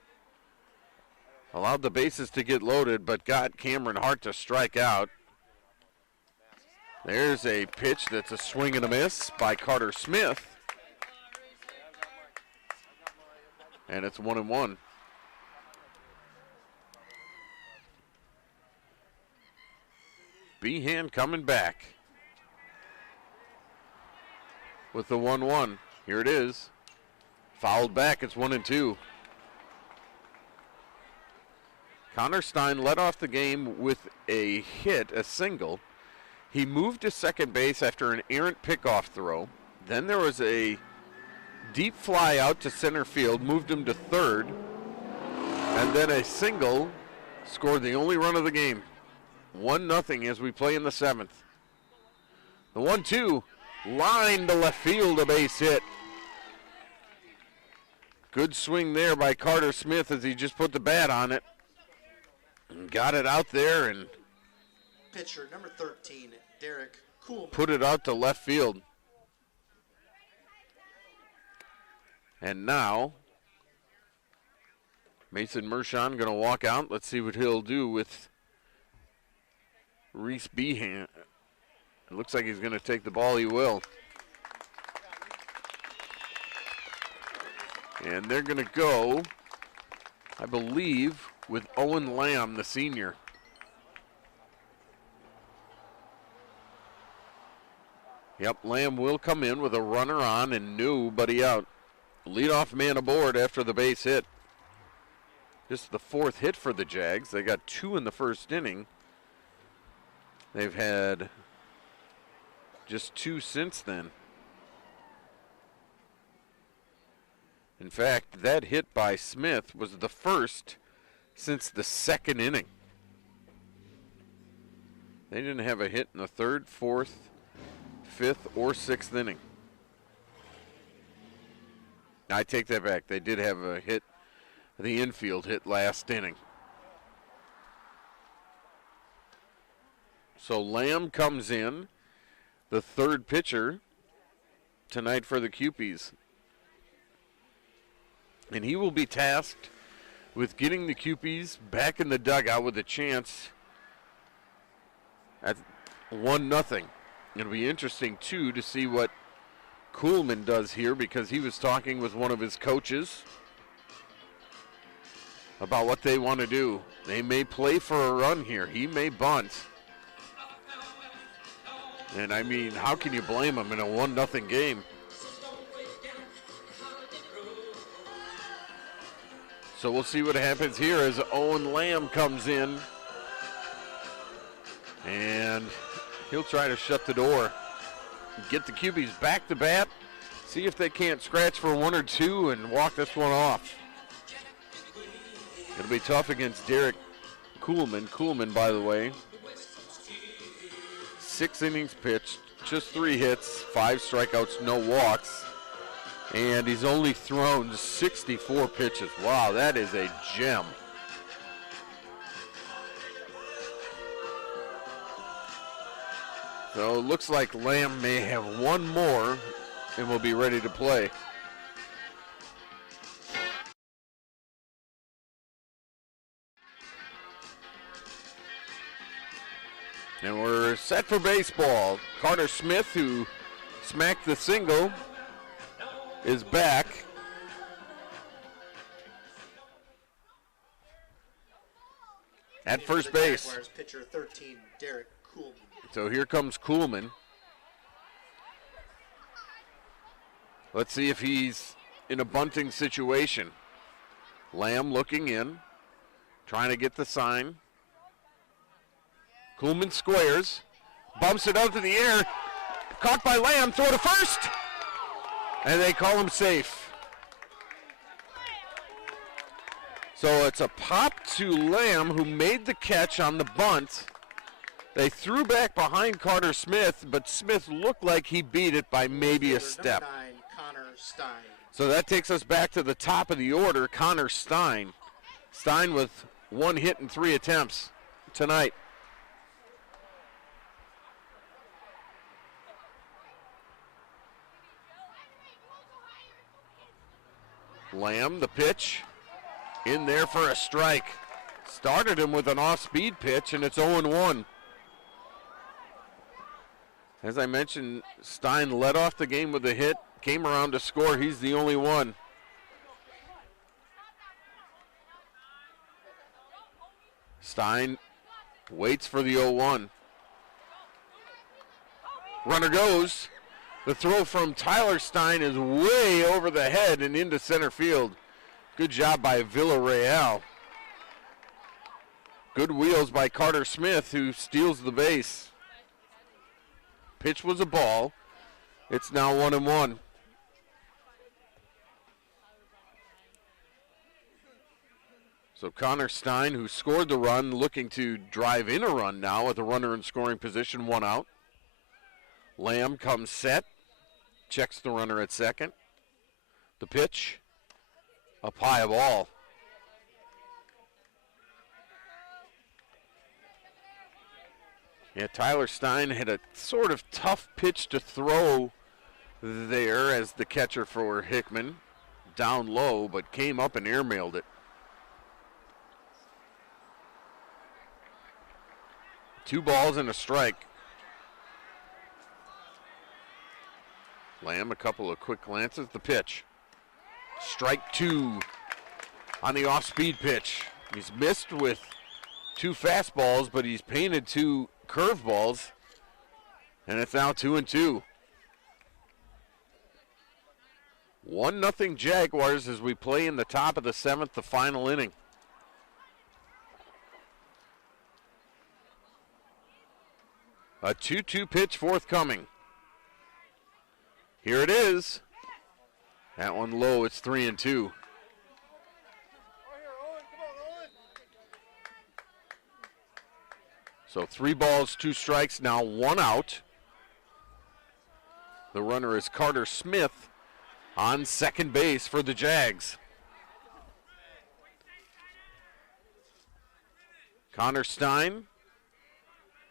allowed the bases to get loaded, but got Cameron Hart to strike out. There's a pitch that's a swing and a miss by Carter Smith. And it's 1-1. Behan coming back with the 1-1. Here it is. Fouled back, it's 1-2. Connor Stein led off the game with a hit, a single. He moved to second base after an errant pickoff throw. Then there was a deep fly out to center field, moved him to third. And then a single scored the only run of the game. 1-0 as we play in the 7th. The 1-2, line to left field, a base hit. Good swing there by Carter Smith as he just put the bat on it. And got it out there and pitcher number 13, Derek Kuhlman. Put it out to left field. And now Mason Mershon going to walk out. Let's see what he'll do with Reese Behan. It looks like he's going to take the ball. He will. And they're going to go, I believe, with Owen Lamb, the senior. Yep, Lamb will come in with a runner on and nobody out. Leadoff man aboard after the base hit. This is the 4th hit for the Jags. They got 2 in the first inning. They've had just 2 since then. In fact, that hit by Smith was the first since the 2nd inning. They didn't have a hit in the 3rd, 4th, 5th, or 6th inning. I take that back. They did have a hit, the infield hit last inning. So Lamb comes in, the 3rd pitcher tonight for the Cupies. And he will be tasked with getting the Cupies back in the dugout with a chance at 1-0. It'll be interesting, too, to see what Kuhlman does here because he was talking with one of his coaches about what they want to do. They may play for a run here. He may bunt. And I mean, how can you blame him in a 1-0 game? So we'll see what happens here as Owen Lamb comes in. And he'll try to shut the door. Get the QBs back to bat. See if they can't scratch for 1 or 2 and walk this one off. It'll be tough against Derek Kuhlman. Kuhlman, by the way, 6 innings pitched, just 3 hits, 5 strikeouts, no walks. And he's only thrown 64 pitches. Wow, that is a gem. So it looks like Lamb may have 1 more and will be ready to play. And we're set for baseball. Carter Smith, who smacked the single, is back. At first base. Jaguars pitcher 13, Derek Kuhlman. So here comes Kuhlman. Let's see if he's in a bunting situation. Lamb looking in, trying to get the sign. Kuhlman squares, bumps it out to the air, caught by Lamb, throw to first, and they call him safe. So it's a pop to Lamb, who made the catch on the bunt. They threw back behind Carter Smith, but Smith looked like he beat it by maybe a step. Number 9, Connor Stein. So that takes us back to the top of the order, Connor Stein. Stein with 1 hit and 3 attempts tonight. Lamb, the pitch, in there for a strike. Started him with an off-speed pitch, and it's 0-1. As I mentioned, Stein led off the game with a hit, came around to score. He's the only one. Stein waits for the 0-1. Runner goes. The throw from Tyler Stein is way over the head and into center field. Good job by Villarreal. Good wheels by Carter Smith, who steals the base. Pitch was a ball. It's now 1-1. So Connor Stein, who scored the run, looking to drive in a run now with a runner in scoring position, 1 out. Lamb comes set, checks the runner at second. The pitch, up high, a ball. Yeah, Tyler Stein had a sort of tough pitch to throw there as the catcher for Hickman. Down low, but came up and airmailed it. 2 balls and a strike. Lamb, a couple of quick glances. The pitch. Strike 2 on the off-speed pitch. He's missed with 2 fastballs, but he's painted 2 curveballs, and it's now 2-2. 1-0 Jaguars as we play in the top of the 7th, the final inning. A 2-2 pitch forthcoming. Here it is. That one low, it's 3-2. So 3 balls, 2 strikes, now 1 out. The runner is Carter Smith on second base for the Jags. Connor Stein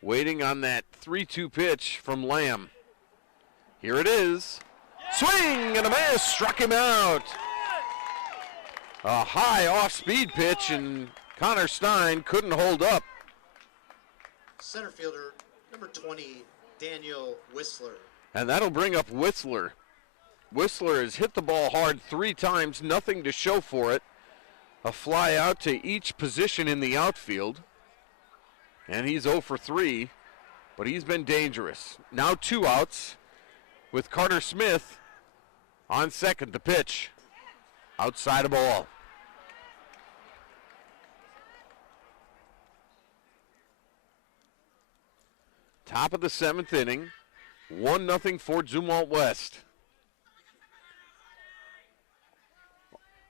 waiting on that 3-2 pitch from Lamb. Here it is. Swing and a miss, struck him out. A high off-speed pitch, and Connor Stein couldn't hold up. Center fielder, number 20, Daniel Whistler. And that'll bring up Whistler. Whistler has hit the ball hard 3 times, nothing to show for it. A fly out to each position in the outfield. And he's 0 for 3, but he's been dangerous. Now 2 outs with Carter Smith on second. The pitch outside of ball. Top of the 7th inning, 1-0 for Zumwalt West.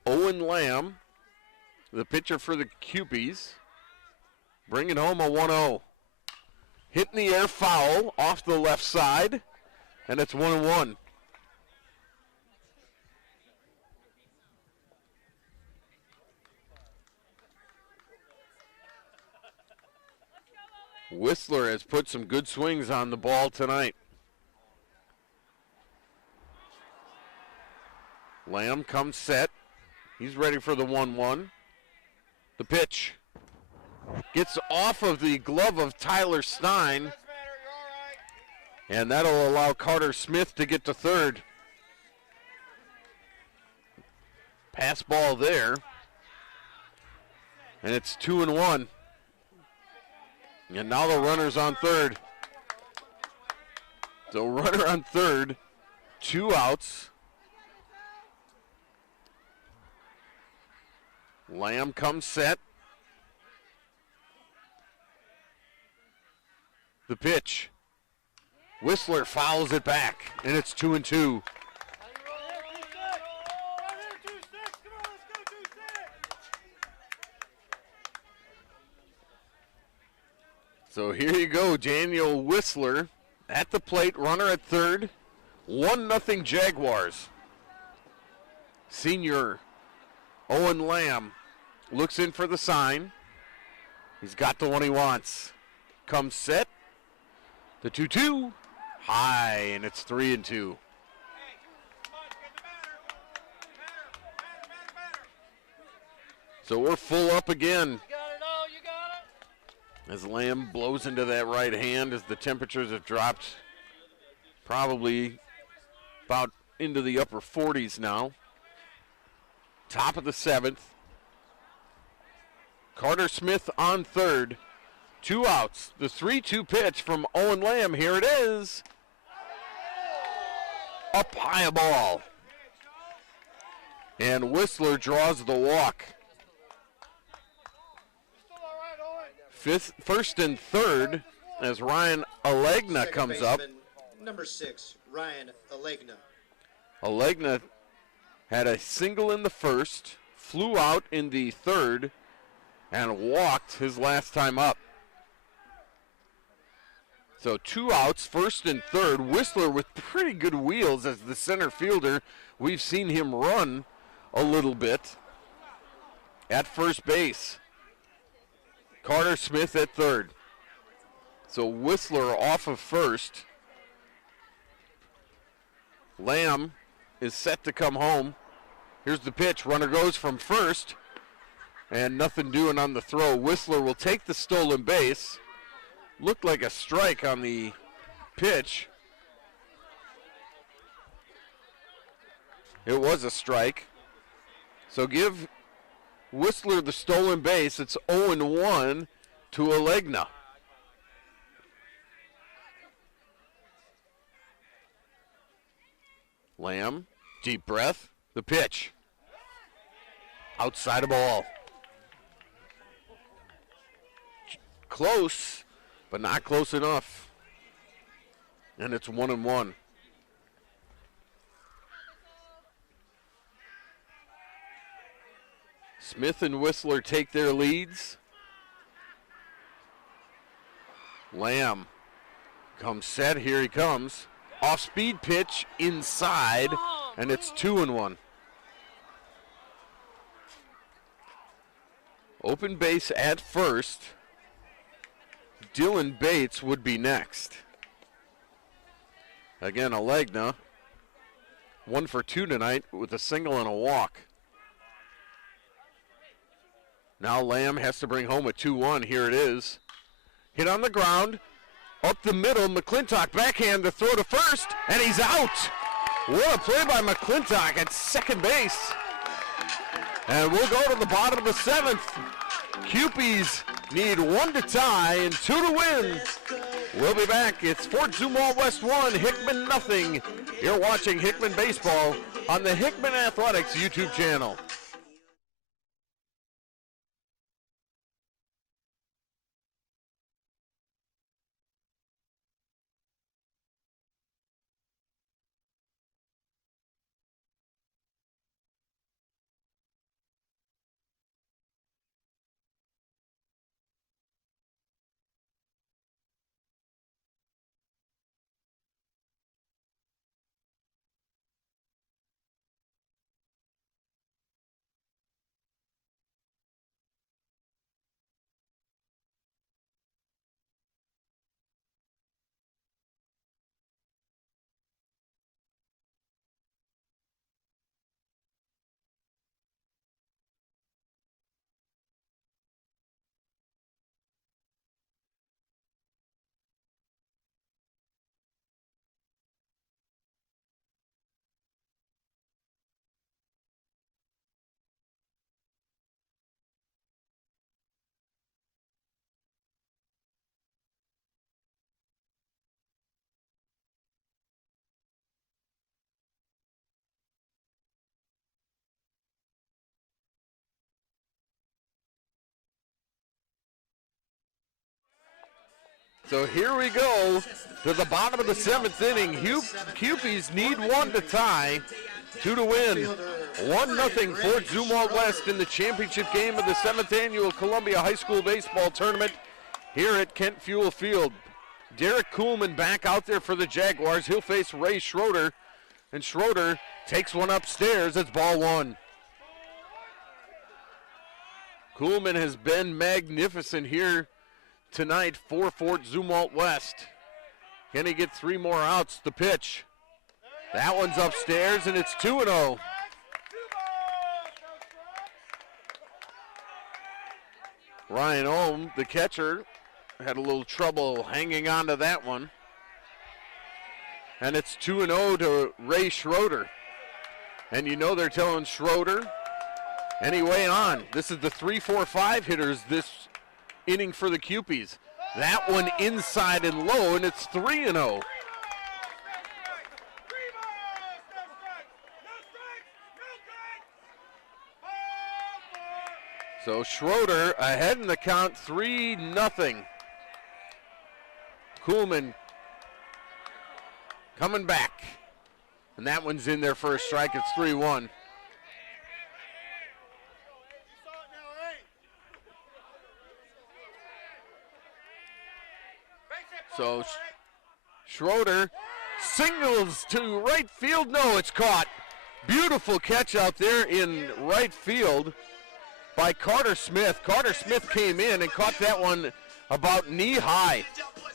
Owen Lamb, the pitcher for the Cupies, bringing home a 1-0. Hit in the air, foul off the left side, and it's 1-1. Whistler has put some good swings on the ball tonight. Lamb comes set. He's ready for the 1-1. The pitch gets off of the glove of Tyler Stein, and that'll allow Carter Smith to get to third. Pass ball there, and it's 2-1. And now the runner's on third. So runner on third, 2 outs. Lamb comes set. The pitch. Whistler fouls it back, and it's 2-2. So here you go, Daniel Whistler at the plate, runner at third, 1-0 Jaguars. Senior Owen Lamb looks in for the sign. He's got the one he wants. Comes set. The 2-2, high, and it's 3-2. So we're full up again. As Lamb blows into that right hand, as the temperatures have dropped probably about into the upper 40s now. Top of the 7th. Carter Smith on third. 2 outs. The 3-2 pitch from Owen Lamb. Here it is. Up high a ball. And Whistler draws the walk. First and third as Ryan Alegna comes up. Number 6, Ryan Alegna. Alegna had a single in the first, flew out in the third, and walked his last time up. So 2 outs, first and third. Whistler with pretty good wheels as the center fielder. We've seen him run a little bit at first base. Carter Smith at third. So Whistler off of first. Lamb is set to come home. Here's the pitch. Runner goes from first. And nothing doing on the throw. Whistler will take the stolen base. Looked like a strike on the pitch. It was a strike. So give Whistler the stolen base. It's 0-1 to Alegna. Lamb, deep breath. The pitch. Outside of ball. Close, but not close enough. And it's 1-1. Smith and Whistler take their leads. Lamb comes set. Here he comes. Off-speed pitch inside, and it's 2-1. Open base at first. Dylan Bates would be next. Again, Alegna, 1 for 2 tonight with a single and a walk. Now Lamb has to bring home a 2-1. Here it is. Hit on the ground. Up the middle. McClintock backhand to throw to first. And he's out. What a play by McClintock at second base. And we'll go to the bottom of the 7th. Cupies need 1 to tie and 2 to win. We'll be back. It's Fort Zumwalt West 1, Hickman nothing. You're watching Hickman Baseball on the Hickman Athletics YouTube channel. So here we go to the bottom of the 7th inning. Cupies need 1 to tie, 2 to win. 1-0 Fort Zumwalt West in the championship game of the 7th annual Columbia High School Baseball Tournament here at Kent Fuel Field. Derek Kuhlman back out there for the Jaguars. He'll face Ray Schroeder, and Schroeder takes one upstairs. It's ball 1. Kuhlman has been magnificent here tonight for Fort Zumwalt West. Can he get 3 more outs? The pitch. That one's upstairs, and it's 2-0. Ryan Ohm, the catcher, had a little trouble hanging on to that one. And it's 2-0 to Ray Schroeder. And you know they're telling Schroeder, anyway on. This is the 3-4-5 hitters this inning for the Cupies. That one inside and low, and it's 3-0. So Schroeder ahead in the count, 3-0. Kuhlman coming back. And that one's in there for a strike. It's 3-1. So Schroeder singles to right field. No, it's caught. Beautiful catch out there in right field by Carter Smith. Carter Smith came in and caught that one about knee high.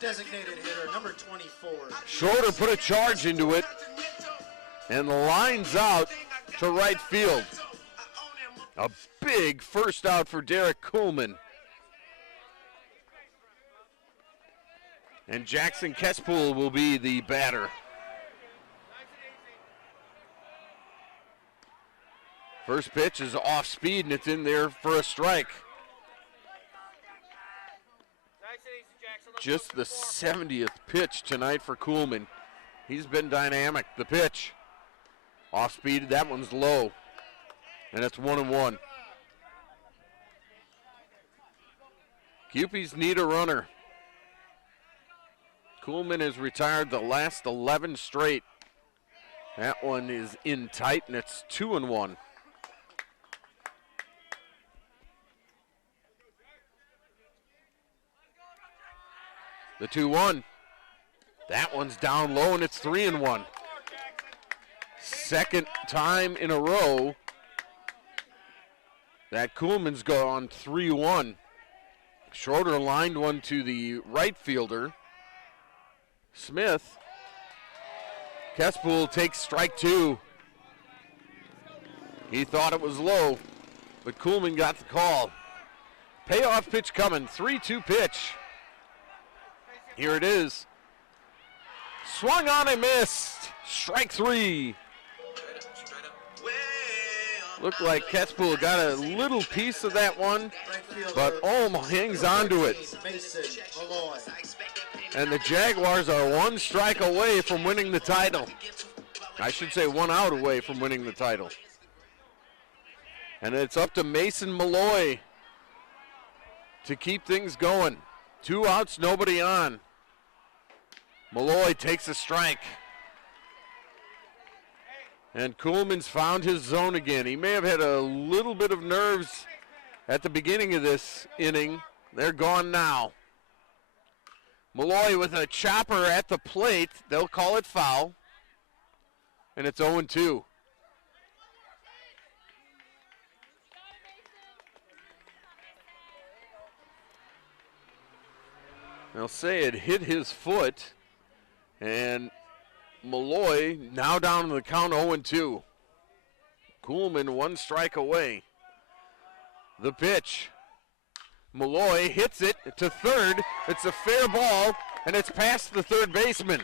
Designated hitter, number 24. Schroeder put a charge into it and lines out to right field. A big first out for Derek Kuhlman. And Jackson Kespool will be the batter. First pitch is off speed, and it's in there for a strike. Just the 70th pitch tonight for Kuhlman. He's been dynamic. The pitch. Off speed, that one's low. And it's 1-1. Cupies need a runner. Kuhlman has retired the last 11 straight. That one is in tight, and it's 2-1. The 2-1. That one's down low, and it's 3-1. Second time in a row that Kuhlman's gone 3-1. Schroeder lined one to the right fielder. Smith. Kespool takes strike 2. He thought it was low, but Kuhlman got the call. Payoff pitch coming, 3-2 pitch. Here it is. Swung on and missed. Strike 3. Looked like Catchpool got a little piece of that one, but hangs on to it. And the Jaguars are one strike away from winning the title. I should say 1 out away from winning the title. And it's up to Mason Malloy to keep things going. 2 outs, nobody on. Malloy takes a strike. And Kuhlman's found his zone again. He may have had a little bit of nerves at the beginning of this inning. They're gone now. Malloy with a chopper at the plate. They'll call it foul. And it's 0-2. They'll say it hit his foot. And Malloy now down to the count 0-2. Kuhlman 1 strike away. The pitch. Malloy hits it to third. It's a fair ball, and it's past the third baseman.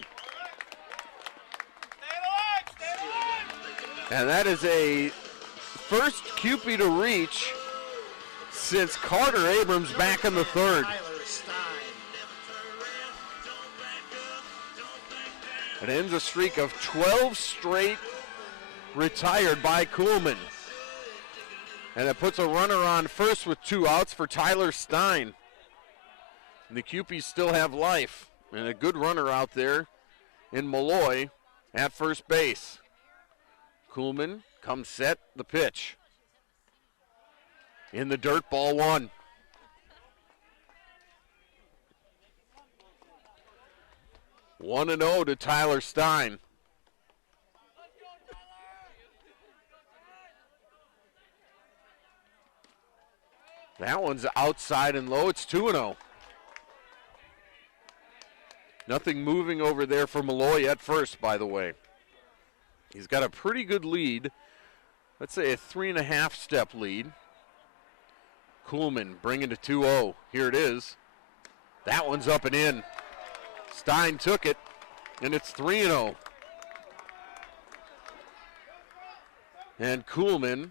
And that is a first Cupid to reach since Carter Abrams back in the third. It ends a streak of 12 straight retired by Kuhlman. And it puts a runner on first with 2 outs for Tyler Stein. And the Cupies still have life. And a good runner out there in Malloy at first base. Kuhlman comes set, the pitch. In the dirt, ball 1. One and 0 to Tyler Stein. That one's outside and low. It's 2-0. Nothing moving over there for Malloy at first, by the way. He's got a pretty good lead. Let's say a 3.5 step lead. Kuhlman bringing to 2-0. Here it is. That one's up and in. Stein took it, and it's 3-0. And Kuhlman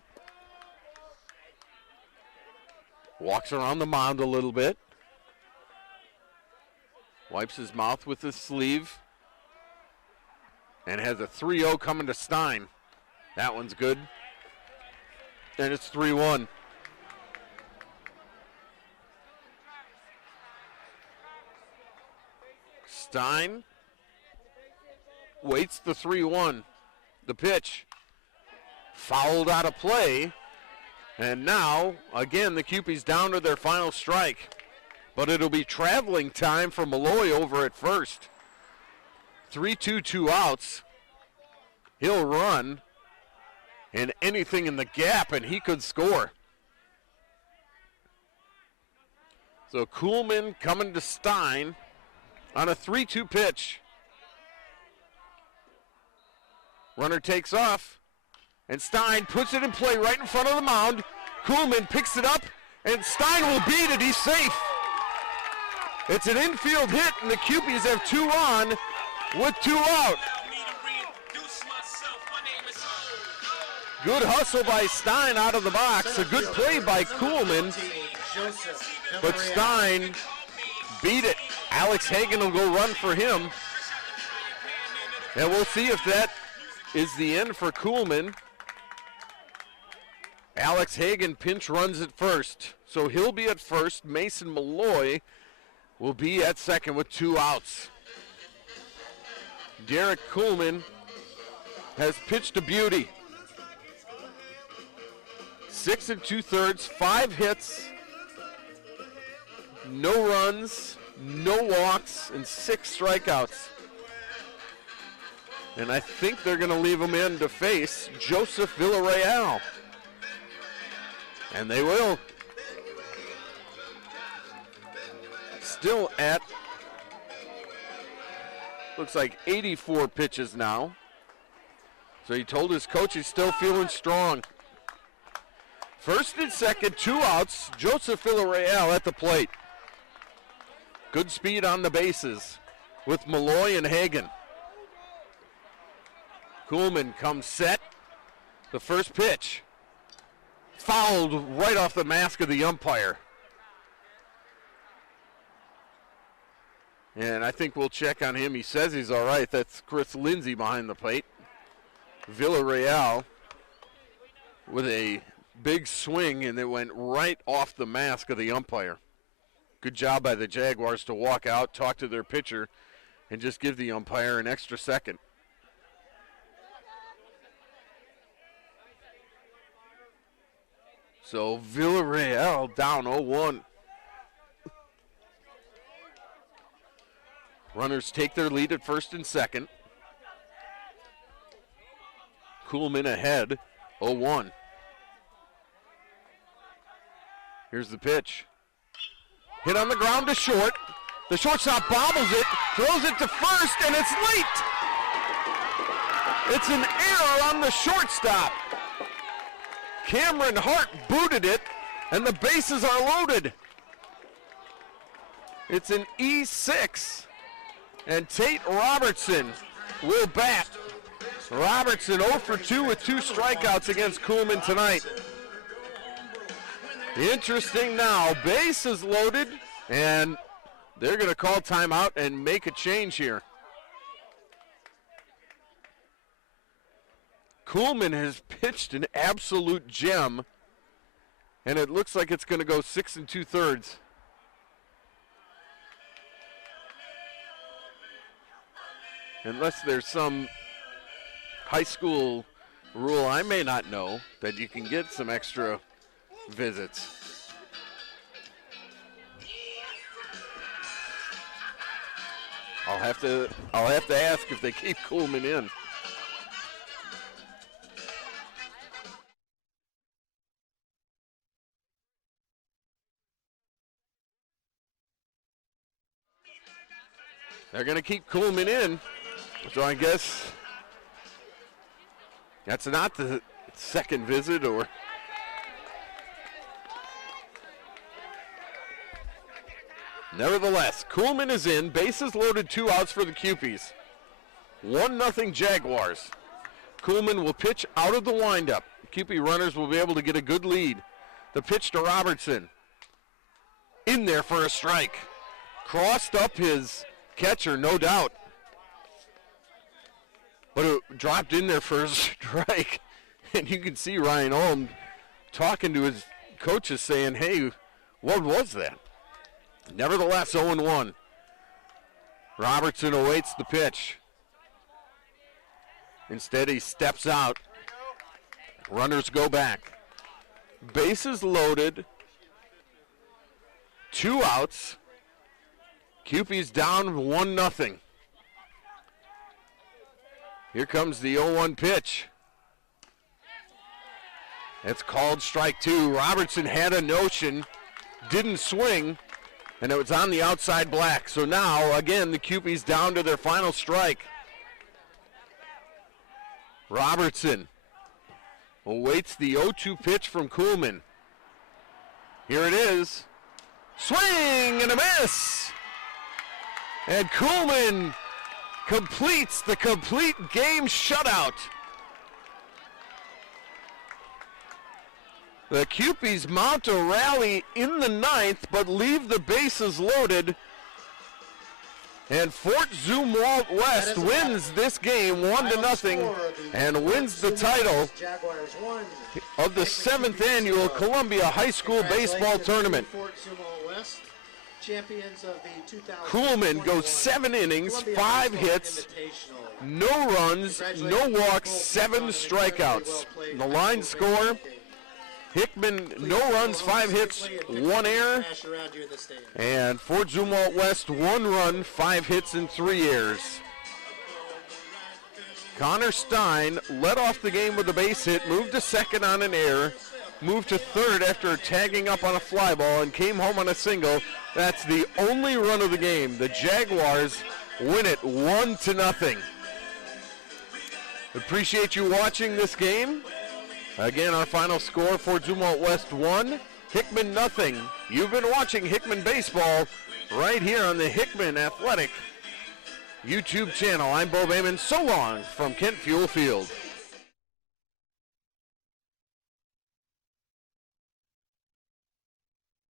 walks around the mound a little bit. Wipes his mouth with his sleeve. And has a 3-0 coming to Stein. That one's good. And it's 3-1. Stein waits the 3-1. The pitch fouled out of play. And now, again, the Cupies down to their final strike. But it'll be traveling time for Malloy over at first. 3-2, 2 outs. He'll run. And anything in the gap, and he could score. So Kuhlman coming to Stein on a 3-2 pitch. Runner takes off, and Stein puts it in play right in front of the mound. Kuhlman picks it up, and Stein will beat it. He's safe. It's an infield hit, and the Cupies have 2 on with 2 out. Good hustle by Stein out of the box. A good play by Kuhlman, but Stein beat it. Alex Hagan will go run for him. And we'll see if that is the end for Kuhlman. Alex Hagan pinch runs at first. So he'll be at first. Mason Malloy will be at second with 2 outs. Derek Kuhlman has pitched a beauty. 6 2/3, 5 hits, no runs, no walks, and 6 strikeouts. And I think they're going to leave him in to face Joseph Villarreal. And they will. Still at, looks like 84 pitches now. So he told his coach he's still feeling strong. First and second, 2 outs. Joseph Villarreal at the plate. Good speed on the bases with Malloy and Hagan. Kuhlman comes set. The first pitch. fouled right off the mask of the umpire. And I think we'll check on him. He says he's all right. That's Chris Lindsay behind the plate. Villarreal with a big swing, and it went right off the mask of the umpire. Good job by the Jaguars to walk out, talk to their pitcher, and just give the umpire an extra second. So Villarreal down 0-1. Runners take their lead at first and second. Kuhlman ahead, 0-1. Here's the pitch. Hit on the ground to short. The shortstop bobbles it, throws it to first, and it's late. It's an error on the shortstop. Cameron Hart booted it, and the bases are loaded. It's an E6, and Tate Robertson will bat. Robertson 0 for 2 with 2 strikeouts against Kuhlman tonight. Interesting now, bases loaded, and they're going to call timeout and make a change here. Kuhlman has pitched an absolute gem, and it looks like it's going to go 6 2/3. Unless there's some high school rule I may not know that you can get some extra visits. I'll have to ask if they keep Kuhlman in. They're going to keep Kuhlman in, so I guess that's not the second visit or. Nevertheless, Kuhlman is in, bases loaded, 2 outs for the Cupies. 1-0 Jaguars. Kuhlman will pitch out of the windup. Cupie runners will be able to get a good lead. The pitch to Robertson. In there for a strike. Crossed up his catcher, no doubt. But it dropped in there for a strike. And you can see Ryan Olm talking to his coaches saying, hey, what was that? Nevertheless, 0-1. Robertson awaits the pitch. Instead, he steps out. Runners go back. Bases loaded. 2 outs. Cupies down 1-0. Here comes the 0-1 pitch. It's called strike 2. Robertson had a notion, didn't swing, and it was on the outside black. So now, again, the Cupies down to their final strike. Robertson awaits the 0-2 pitch from Kuhlman. Here it is. Swing and a miss. And Kuhlman completes the complete game shutout. The Cupies mount a rally in the 9th, but leave the bases loaded. And Fort Zumwalt West wins this game 1-0 and wins the title of the 7th annual Columbia High School Baseball Tournament. Kuhlman goes 7 innings, 5 hits, no runs, no walks, 7 strikeouts. The line score: Hickman, no runs, 5 hits, 1 error. And Fort Zumwalt West, 1 run, 5 hits, and 3 errors. Connor Stein led off the game with a base hit, moved to second on an error, moved to third after tagging up on a fly ball, and came home on a single. That's the only run of the game. The Jaguars win it 1-0. Appreciate you watching this game. Again, our final score: Fort Zumwalt West 1, Hickman 0. You've been watching Hickman Baseball right here on the Hickman Athletic YouTube channel. I'm Bo Bayman. So long from Kent Fuel Field.